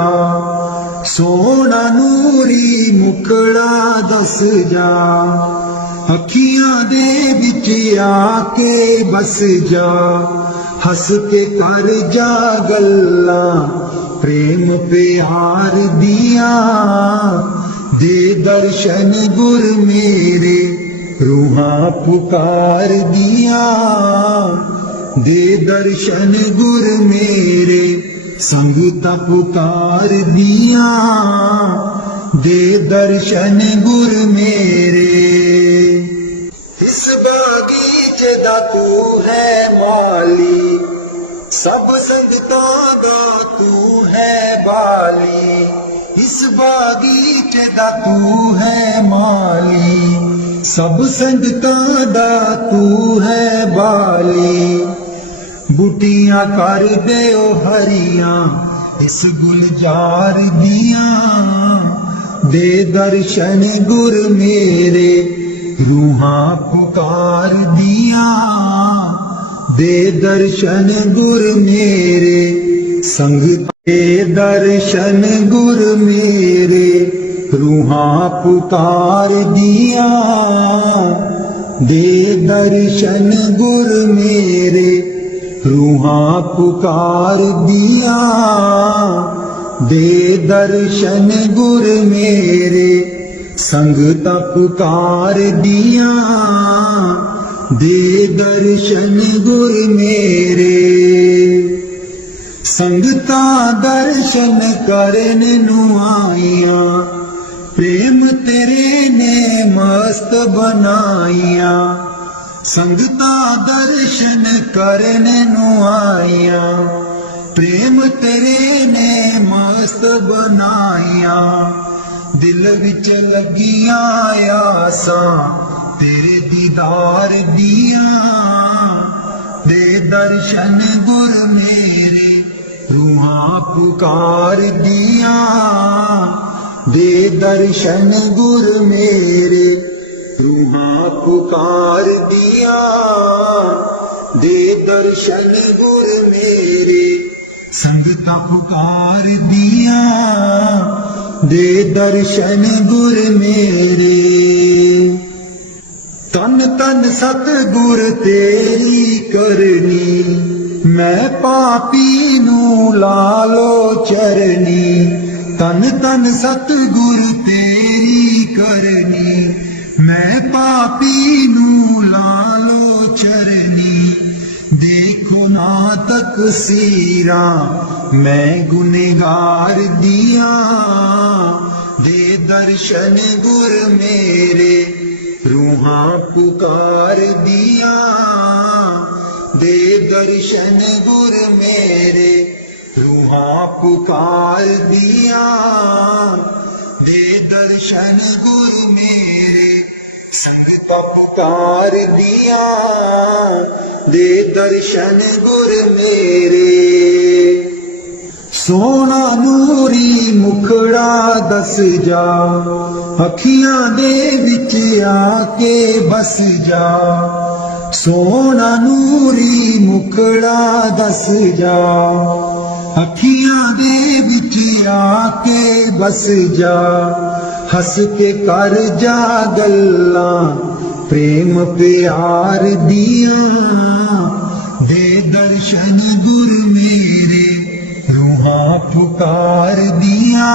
सोना नूरी मुखड़ा दस जा, अखियां दे विच आके बस जा। हस के कर जा गल्लां प्रेम प्यार दिया, दे दर्शन गुर मेरे। रूहां पुकार दिया, दे दर्शन गुर मेरे। संगता पुकार दिया, दे दर्शन गुर मेरे। इस बागीचे दा तू है माली, सब संगतां दा तू है बाली। इस बागीचे दा तू है माली, सब संगतां दा तू है बाली। बूटियां कर दे ओ हरियां इस गुलजार दियां, दे दर्शन गुर मेरे। रूहां पुकार दिया, दे दर्शन गुर मेरे। संग दे दर्शन गुर मेरे। रूहां पुकार दिया, दे दर्शन गुर मेरे। रूहां पुकार दिया, दे दर्शन गुर मेरे। संगता पुकार दिया, दे दर्शन गुर मेरे। संगता दर्शन करन नू आईयां, प्रेम तेरे ने मस्त बनाईया। संगता दर्शन करन नू आईया, प्रेम तेरे ने मस्त बनाईया। दिल विच लगियां आसां तेरे दीदार दिया, दे दर्शन गुर मेरे। रूहां पुकार दिया, दे दर्शन गुर मेरे। रूहां पुकार दिया, दे दर्शन गुर मेरे। संगता पुकार दिया, दे दर्शन गुर मेरे। तन तन सतगुर तेरी करनी, मैं पापी नू लालो चरनी। तन तन सतगुर तेरी करनी, मैं पापी नू लालो चरनी। देखो ना तकसीरा मैं गुनहगार दिया, दे दर्शन गुर मेरे। रूहां पुकार दिया, दे दर्शन गुर मेरे। रूहां पुकार दिया, दे दर्शन गुर मेरे। संगता पुकार दिया, दे दर्शन गुर मेरे। सोना नूरी मुखड़ा दस जा, अखियां दे विच आके बस जा। सोना नूरी मुखड़ा दस जा, अखियां दे विच आके बस जा। हस के कर जा गल्लां प्रेम प्यार दिया, दे दर्शन गुर मेरे। रूहां पुकार दिया,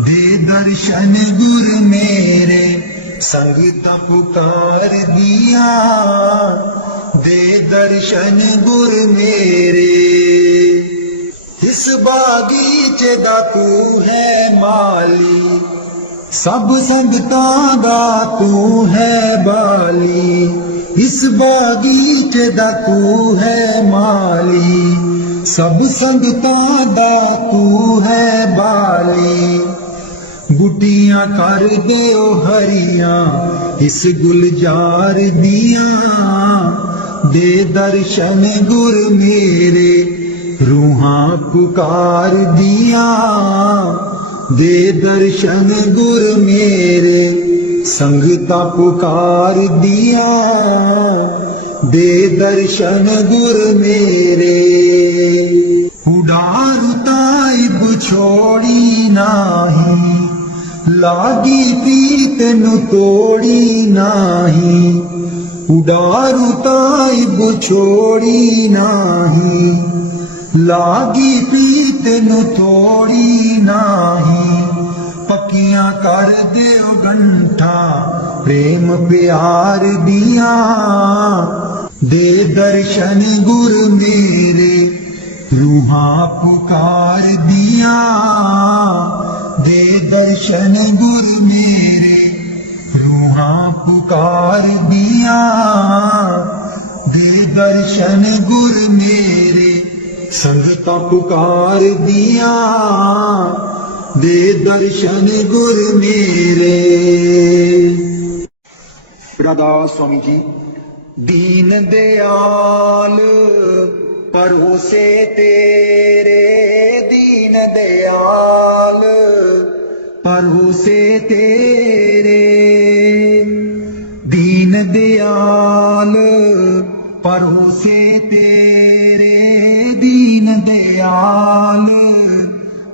दे दर्शन गुर मेरे। संगता पुकार दिया, दे दर्शन गुर मेरे। इस बागीचे दा तू है माली, सब संगतां दा तू है बाली। इस बागीचे दा तू है माली, सब संगतां दा तू है बाली। ਬੁੱਟੀਆਂ ਕਰ ਦਿਓ ਹਰੀਆਂ ਇਸ ਗੁਲਜ਼ਾਰ ਦੀਆਂ ਦੇ ਦਰਸ਼ਨ ਗੁਰ ਮੇਰੇ ਰੂਹਾਂ ਪੁਕਾਰਦੀਆਂ ਦੇ ਦਰਸ਼ਨ ਗੁਰ ਮੇਰੇ ਸੰਗਤਾਂ ਪੁਕਾਰਦੀਆਂ ਦੇ ਦਰਸ਼ਨ ਗੁਰ ਮੇਰੇ ਉਡਾਰੂ ਤਾਇਬ ਛੋੜੀ नाही लागी प्रीत नु तोड़ी नाही उडारू ताइब छोड़ी नाही लागी प्रीत नु तोड़ी नाही पक्कियां कर दियो गंठा प्रेम प्यार दिया दे दर्शन गुर मेरे रूहां पुकार दिया दे दर्शन गुर मेरे रूहां पुकार दिया दे दर्शन गुर मेरे संगतां पुकार दिया दे दर्शन गुर मेरे। राधास स्वामी जी दीन दयाल परोसे तेरे दीन दयाल परोसे तेरे दीन दयाल परोसे तेरे दीन दयाल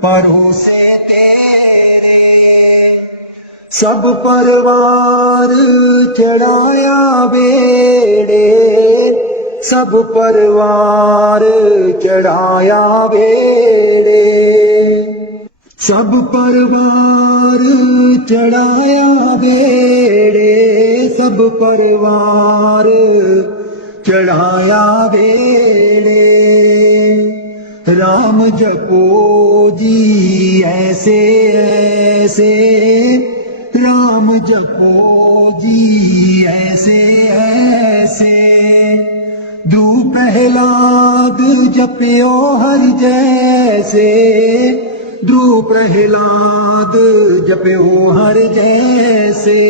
परोसे तेरे सब परवार चढ़ाया बेड़े सब परवार चढ़ाया बेड़े सब परवार चढ़ाया बेड़े सब परवार चढ़ाया बेड़े राम जपो जी ऐसे ऐसे राम जपो जी ऐसे ऐसे दू प्रहलाद जपियो हर जैसे ध्रुव प्रहलाद जपियो हर जैसे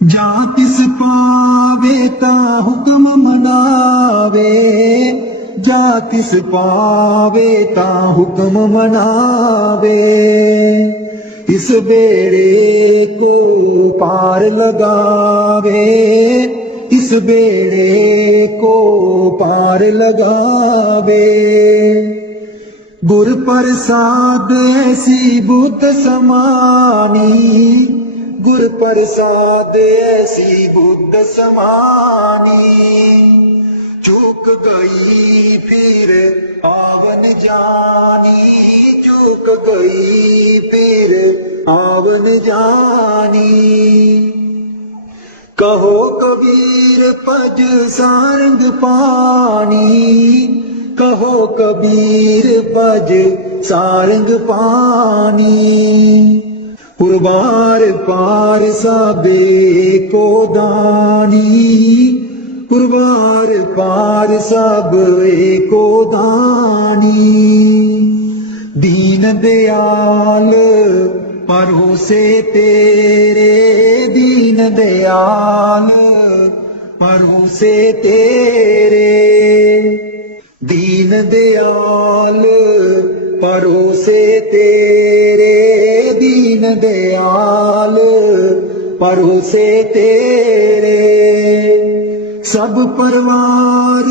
जा तिस पावे ता हुक्म मनावे जा तिस पावे ता हुक्म मनावे इस बेड़े को पार लगावे इस बेड़े को पार लगावे गुर प्रसाद ऐसी बुद्ध समानी गुर प्रसाद ऐसी बुद्ध समानी चूक गई फिर आवन जानी चूक गई फिर आवन जानी कहो कबीर पज सारंग पानी कहो कबीर पज सारंग पानी पुरवार पार साबे को दानी पुरवार पार सब को दानी दीन दयाल परोसे तेरे दीन दयाल परोसे तेरे दीन दयाल परोसे तेरे दीन दयाल परोसे तेरे सब परवार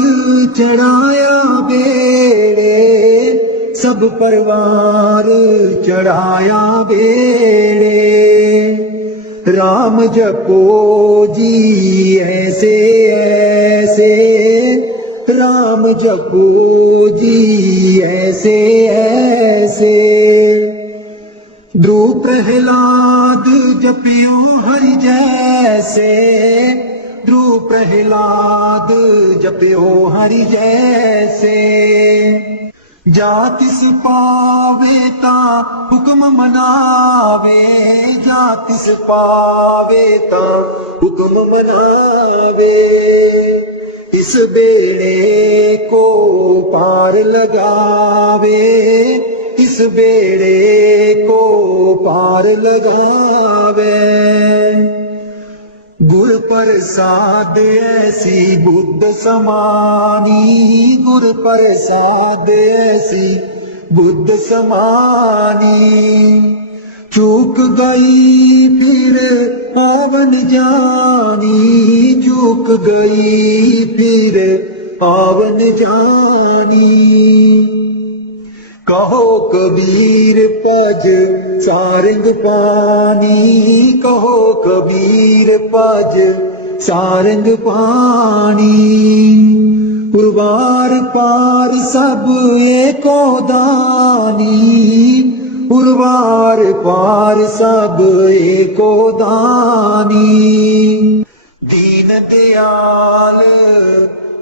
चढ़ाया बेड़े सब परवार चढ़ाया बेड़े राम जपो जी ऐसे ऐसे राम जपो जी ऐसे ऐसे ध्रुव प्रहलाद जपियो हरि जैसे ध्रुव प्रहलाद जपियो हरि जैसे जा तिस पावे ता हुक्म मनावे जा तिस पावे ता हुक्म मनावे इस बेड़े को पार लगावे इस इस बेड़े को पार लगावे। गुर प्रसाद ऐसी बुद्ध समानी, गुर प्रसाद ऐसी बुद्ध समानी। चूक गई फिर पावन जानी, चूक गई फिर पावन जानी। कहो कबीर पज सारंग पानी, कहो कबीर पज सारंग पानी। उर्वार पार सब एको दानी, उर्वार पार सब एको दानी। दीन दयाल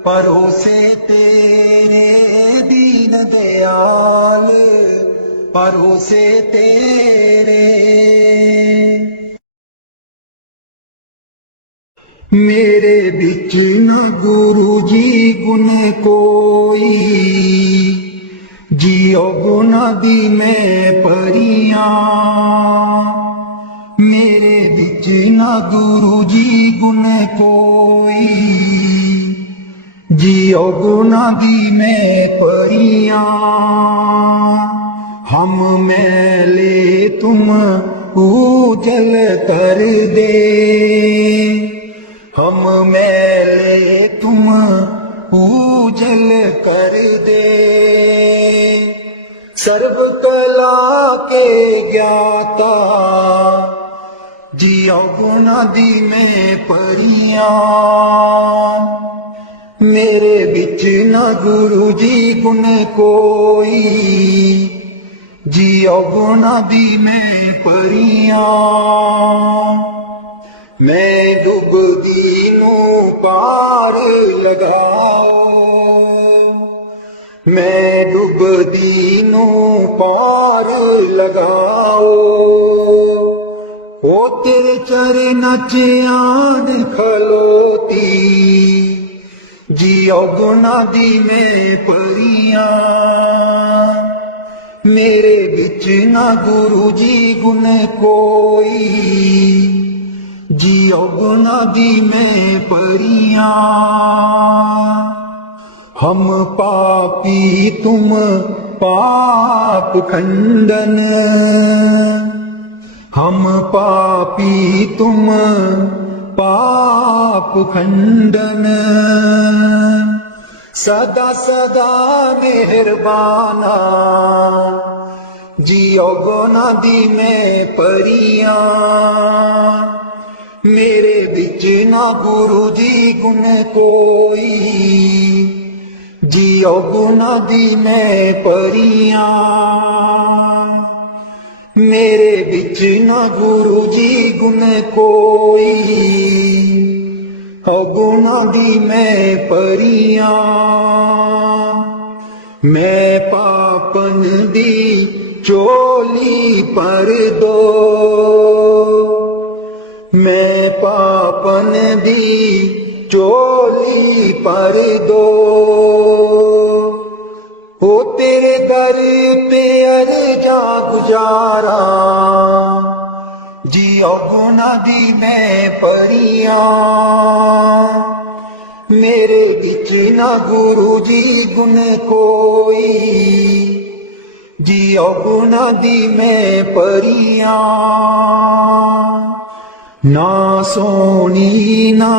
परोसे तेरे, दीन दयाल परोसे तेरे। मेरे बिच न गुरु जी गुण कोई, जियो गुना दी मैं परियां। मेरे बिच न गुरु जी गुण कोई, जियो गुना दी मैं परियां। हम मैले तुम उजल कर दे, हम मैले तुम उजल कर दे। सर्व कला के ज्ञाता, जियो गुना दी मैं परियां। मेरे बिच न गुरु जी गुण कोई, जियो गुना दी मैं परियां। मैं डुबदी नू पार लगाओ, मैं डुबदी नू पार लगाओ। ओ तेरे चरना च आन खलोती, जियो गुना दी मैं परियां। मेरे बिच ना गुरु जी गुण कोई, जियो गुना दी मैं परियां। हम पापी तुम पाप खंडन, हम पापी तुम पाप खंडन। सदा सदा मेहरबाना, जियो गुना दी मैं परियां। मेरे बिच ना गुरु जी गुण कोई, जियो गुना दी मैं परियां। मेरे बिच ना गुरु जी गुण कोई, गुना दी मैं परियां। मैं पापन दी चोली पर दो, मैं पापन दी चोली पर दो। ओ तेरे दर ते अर्जा गुजारा, जियो गुना दी मैं परियां। मेरे बिच ना गुरु जी गुण कोई, जियो गुना दी मैं परियां। ना सोनी ना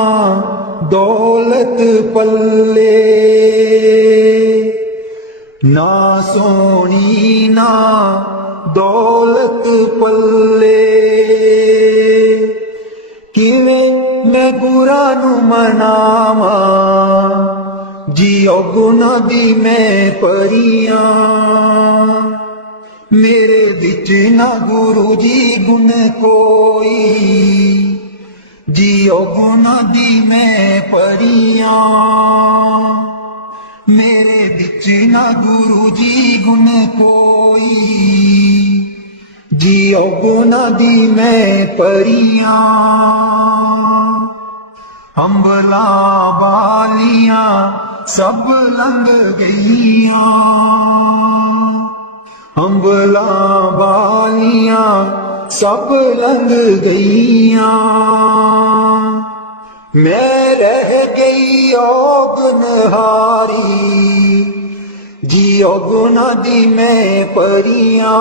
दौलत पल्ले, ना सोनी ना दौलत पल्ले। किवें मैं गुरा नू मनावा, जियो गुना दी मैं परियां। मेरे बिच ना गुरु जी गुण कोई, जियो गुना दी मैं परियां। मेरे बिच ना गुरु जी गुण कोई, जियो गुना दी मैं परियां। अंबला बालियां सब लंघ गईयां, ਅੰਬਲਾਂ ਵਾਲੀਆਂ ਸਭ ਲੰਘ ਗਈਆਂ, ਮੈਂ ਰਹਿ ਗਈ ਓ ਗੁਨਹਾਰੀ, ਜਿਉ ਗੁਨਾਹ ਦੀ ਮੈਂ ਪਰੀਆਂ।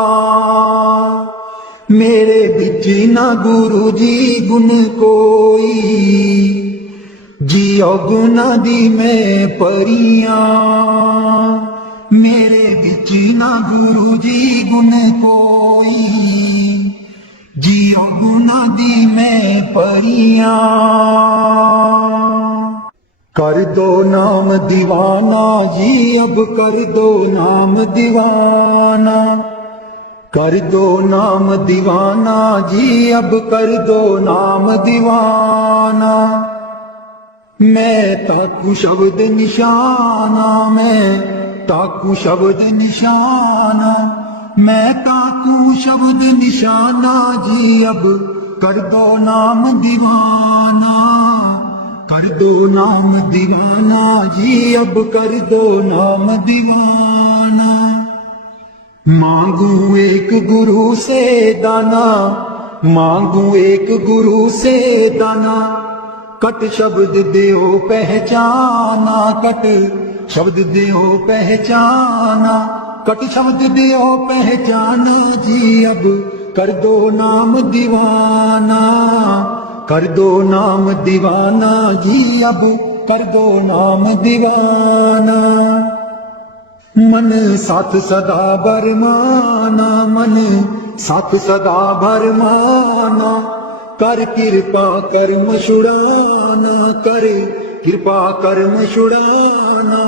ਮੇਰੇ ਵਿੱਚ ਨਾ ਗੁਰੂ ਜੀ ਗੁਣ ਕੋਈ, ਜਿਉ ਗੁਨਾਹ ਦੀ ਮੈਂ ਪਰੀਆਂ। ਮੇਰੇ ਵਿੱਚ ਨਾ ਗੁਰੂ ਜੀ ਗੁਣ ਕੋਈ, ਜਿਉ ਗੁਨਾਹ ਦੀ ਮੈਂ ਪਰੀਆਂ। कर दो नाम दीवाना जी, अब कर दो नाम दीवाना, कर दो नाम दीवाना जी, अब कर दो नाम दीवाना। मैं ताकू शब्द निशाना, मैं ताकू शब्द निशाना, मैं ताकू शब्द निशाना जी, अब कर दो नाम दीवाना, कर दो नाम दीवाना जी, अब कर दो नाम दीवाना। मांगू एक गुरु से दाना, मांगू एक गुरु से दाना, कट शब्द देओ पहचाना, कट शब्द देओ पहचाना, कट शब्द देओ पहचाना जी, अब कर दो नाम दीवाना, कर दो नाम दीवाना जी, अब कर दो नाम दीवाना। मन साथ सदा बरमाना, मन साथ सदा बरमाना, कर कृपा कर्म छुड़ाना, कर कृपा कर्म छुड़ाना,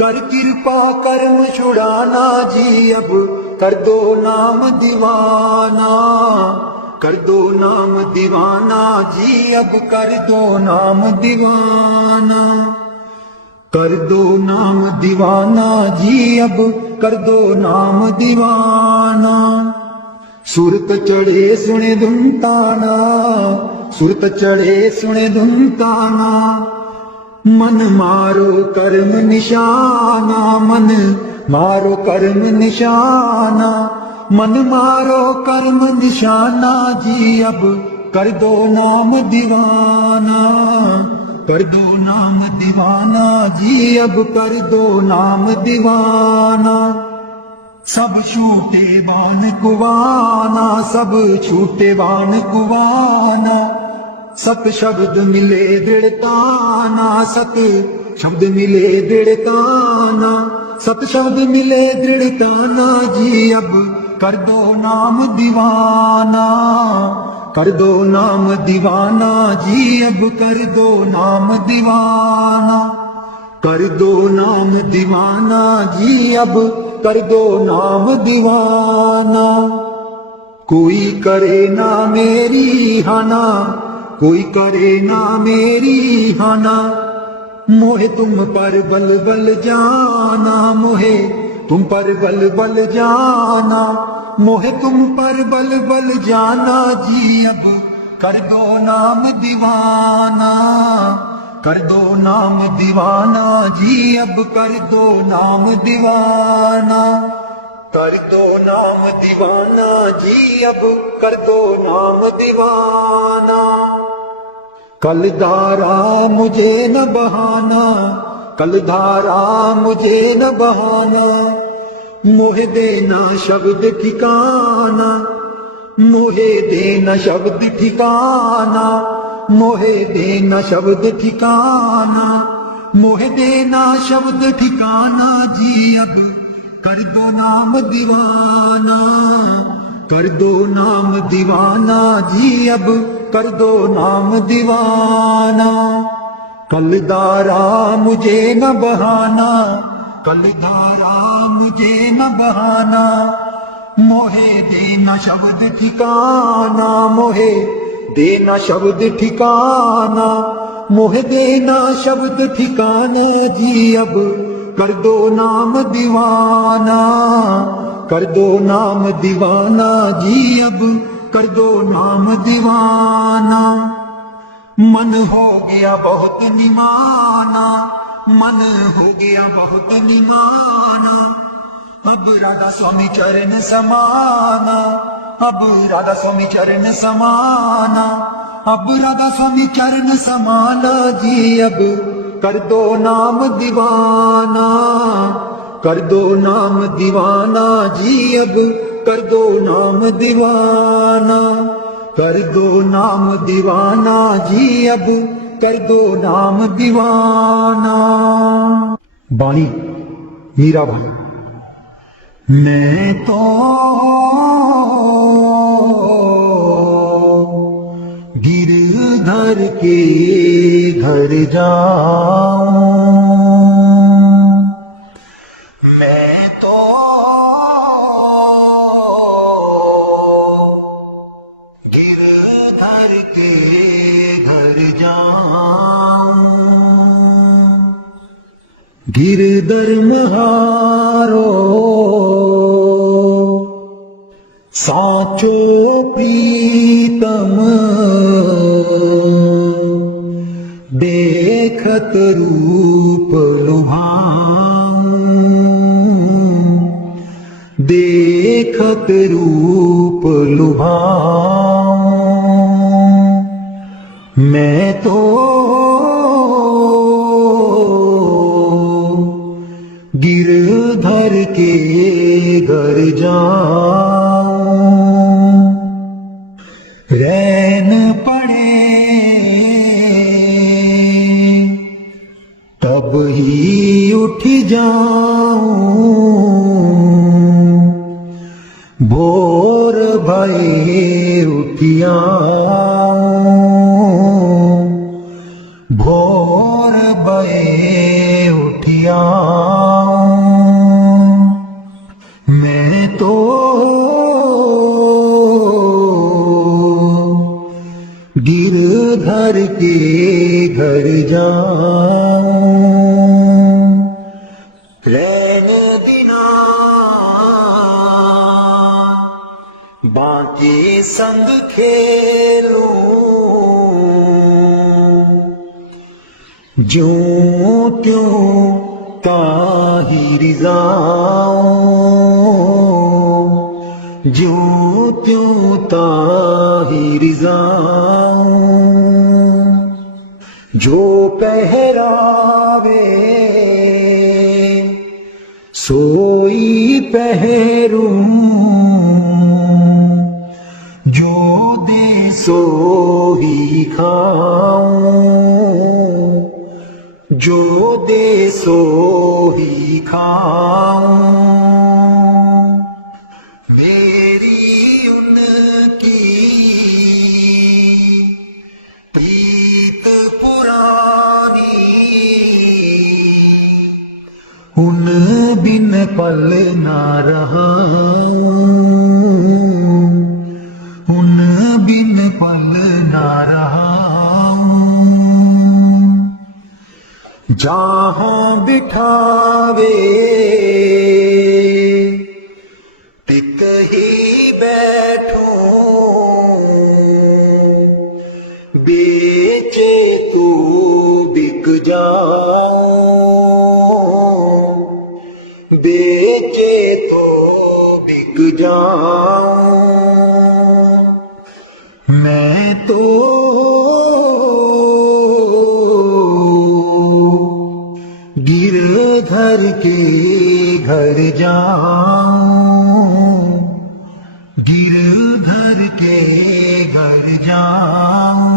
कर कृपा कर्म छुड़ाना जी, अब कर दो नाम दीवाना, कर दो नाम दीवाना जी, अब कर दो नाम दीवाना, कर दो नाम दीवाना जी, अब कर दो नाम दीवाना। सुरत चढ़े सुने धुनताना, सुरत चढ़े सुने धुनताना, मन मारो कर्म निशाना, मन मारो कर्म निशाना, मन मारो कर्म निशाना जी, अब कर दो नाम दीवाना, कर दो नाम दीवाना जी, अब कर दो नाम दीवाना। सब छूटे बान कुवाना, सब छूटे बान कुवाना, सत शब्द मिले दृढ़ताना, सत शब्द मिले दृढ़ताना, सत शब्द मिले दृढ़ताना जी, अब कर दो नाम दीवाना, कर दो नाम दीवाना जी, अब कर दो नाम दीवाना, कर दो नाम दीवाना जी, अब कर दो नाम दीवाना। कोई करे ना मेरी हाना, कोई करे ना मेरी हाना, मोहे तुम पर बल बल जाना, मोहे तुम पर बल बल जाना, मोहे तुम पर बल बल जाना जी, अब कर दो नाम दीवाना, कर दो नाम दीवाना जी, अब कर दो नाम दीवाना, कर दो नाम दीवाना जी, अब कर दो नाम दीवाना। कल धारा मुझे न बहाना, कल धारा मुझे न बहाना, मोहे देना शब्द ठिकाना, मोहे देना शब्द ठिकाना, मोहे देना शब्द ठिकाना, मोहे देना शब्द ठिकाना जी, अब कर दो नाम दीवाना, कर दो नाम दीवाना जी, अब कर दो नाम दीवाना। कल धारा मुझे न बहाना, कल धारा मुझे न बहाना, मोहे देना शब्द ठिकाना, मोहे देना शब्द ठिकाना, मोहे देना शब्द ठिकाना जी, अब कर दो नाम दीवाना, कर दो नाम दीवाना जी, अब कर दो नाम दीवाना। मन हो गया बहुत निमाना, मन हो गया बहुत निमाना, अब राधा स्वामी चरण समाना, अब राधा स्वामी चरण समाना, अब राधा स्वामी चरण समाना जी। अब कर दो नाम दीवाना, कर दो नाम दीवाना जी। अब कर दो नाम दीवाना, कर दो नाम दीवाना जी। अब कर दो नाम दीवाना। बाणी मीरा भाई। मैं तो गिरधर के घर जाऊं, मैं तो गिरधर के घर जाऊं। गिरधर महारो साचो प्रीतम, देखत रूप लुभाऊं, देखत रूप लुभाऊं। मैं तो गिरधर के घर जाऊं। रैन पड़े तब ही उठ जाऊं, भोर भये उठियाऊं, भोर भये उठियाऊं। मैं तो गिरधर के घर जाऊं। रहने दिना बाकी संग खेलूं, ज्यों त्यों ताहिर जाऊं, ज्यों त्यों ताहिर जाऊं। जो पहरावे सोई पहरूं, जो दे सो ही खाऊं, जो दे सो ही खाऊं। मेरी उनकी प्रीत पुरानी, उन बिन पल ना रहाऊं, उन बिन पल ना रहाऊं। जहां बिठावे टिक ही बैठूं, बेचे तू बिक जाऊं, बेचे तो बिक जाऊं। मैं तो गिरधर के घर जाऊं, गिरधर के घर जाऊं।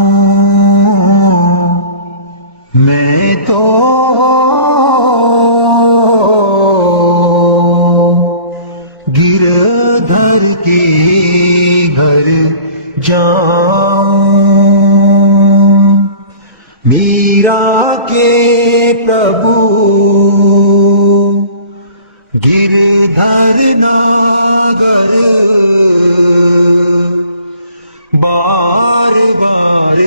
मैं तो गिरधर के घर जाऊं। मीरा के प्रभु गिरधर नागर, बार बार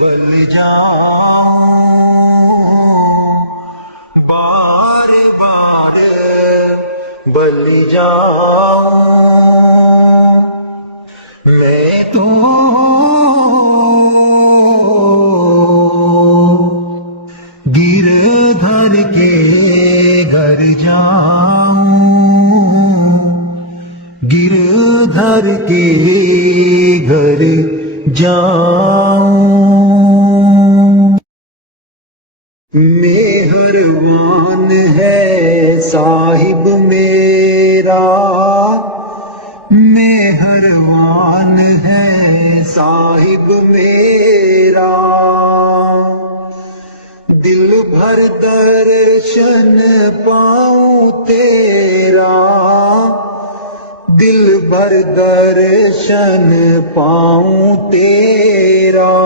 बल जाऊं, बार बार बल जाऊं। मैं तो गिरधर के घर जाऊं। धर के घर जाऊं। मेहरबान है साहिब मेरा, मेहरबान है साहिब मेरा, दिल भर दर्शन पाऊं तेरा, दिल भर दर्शन पाऊं तेरा।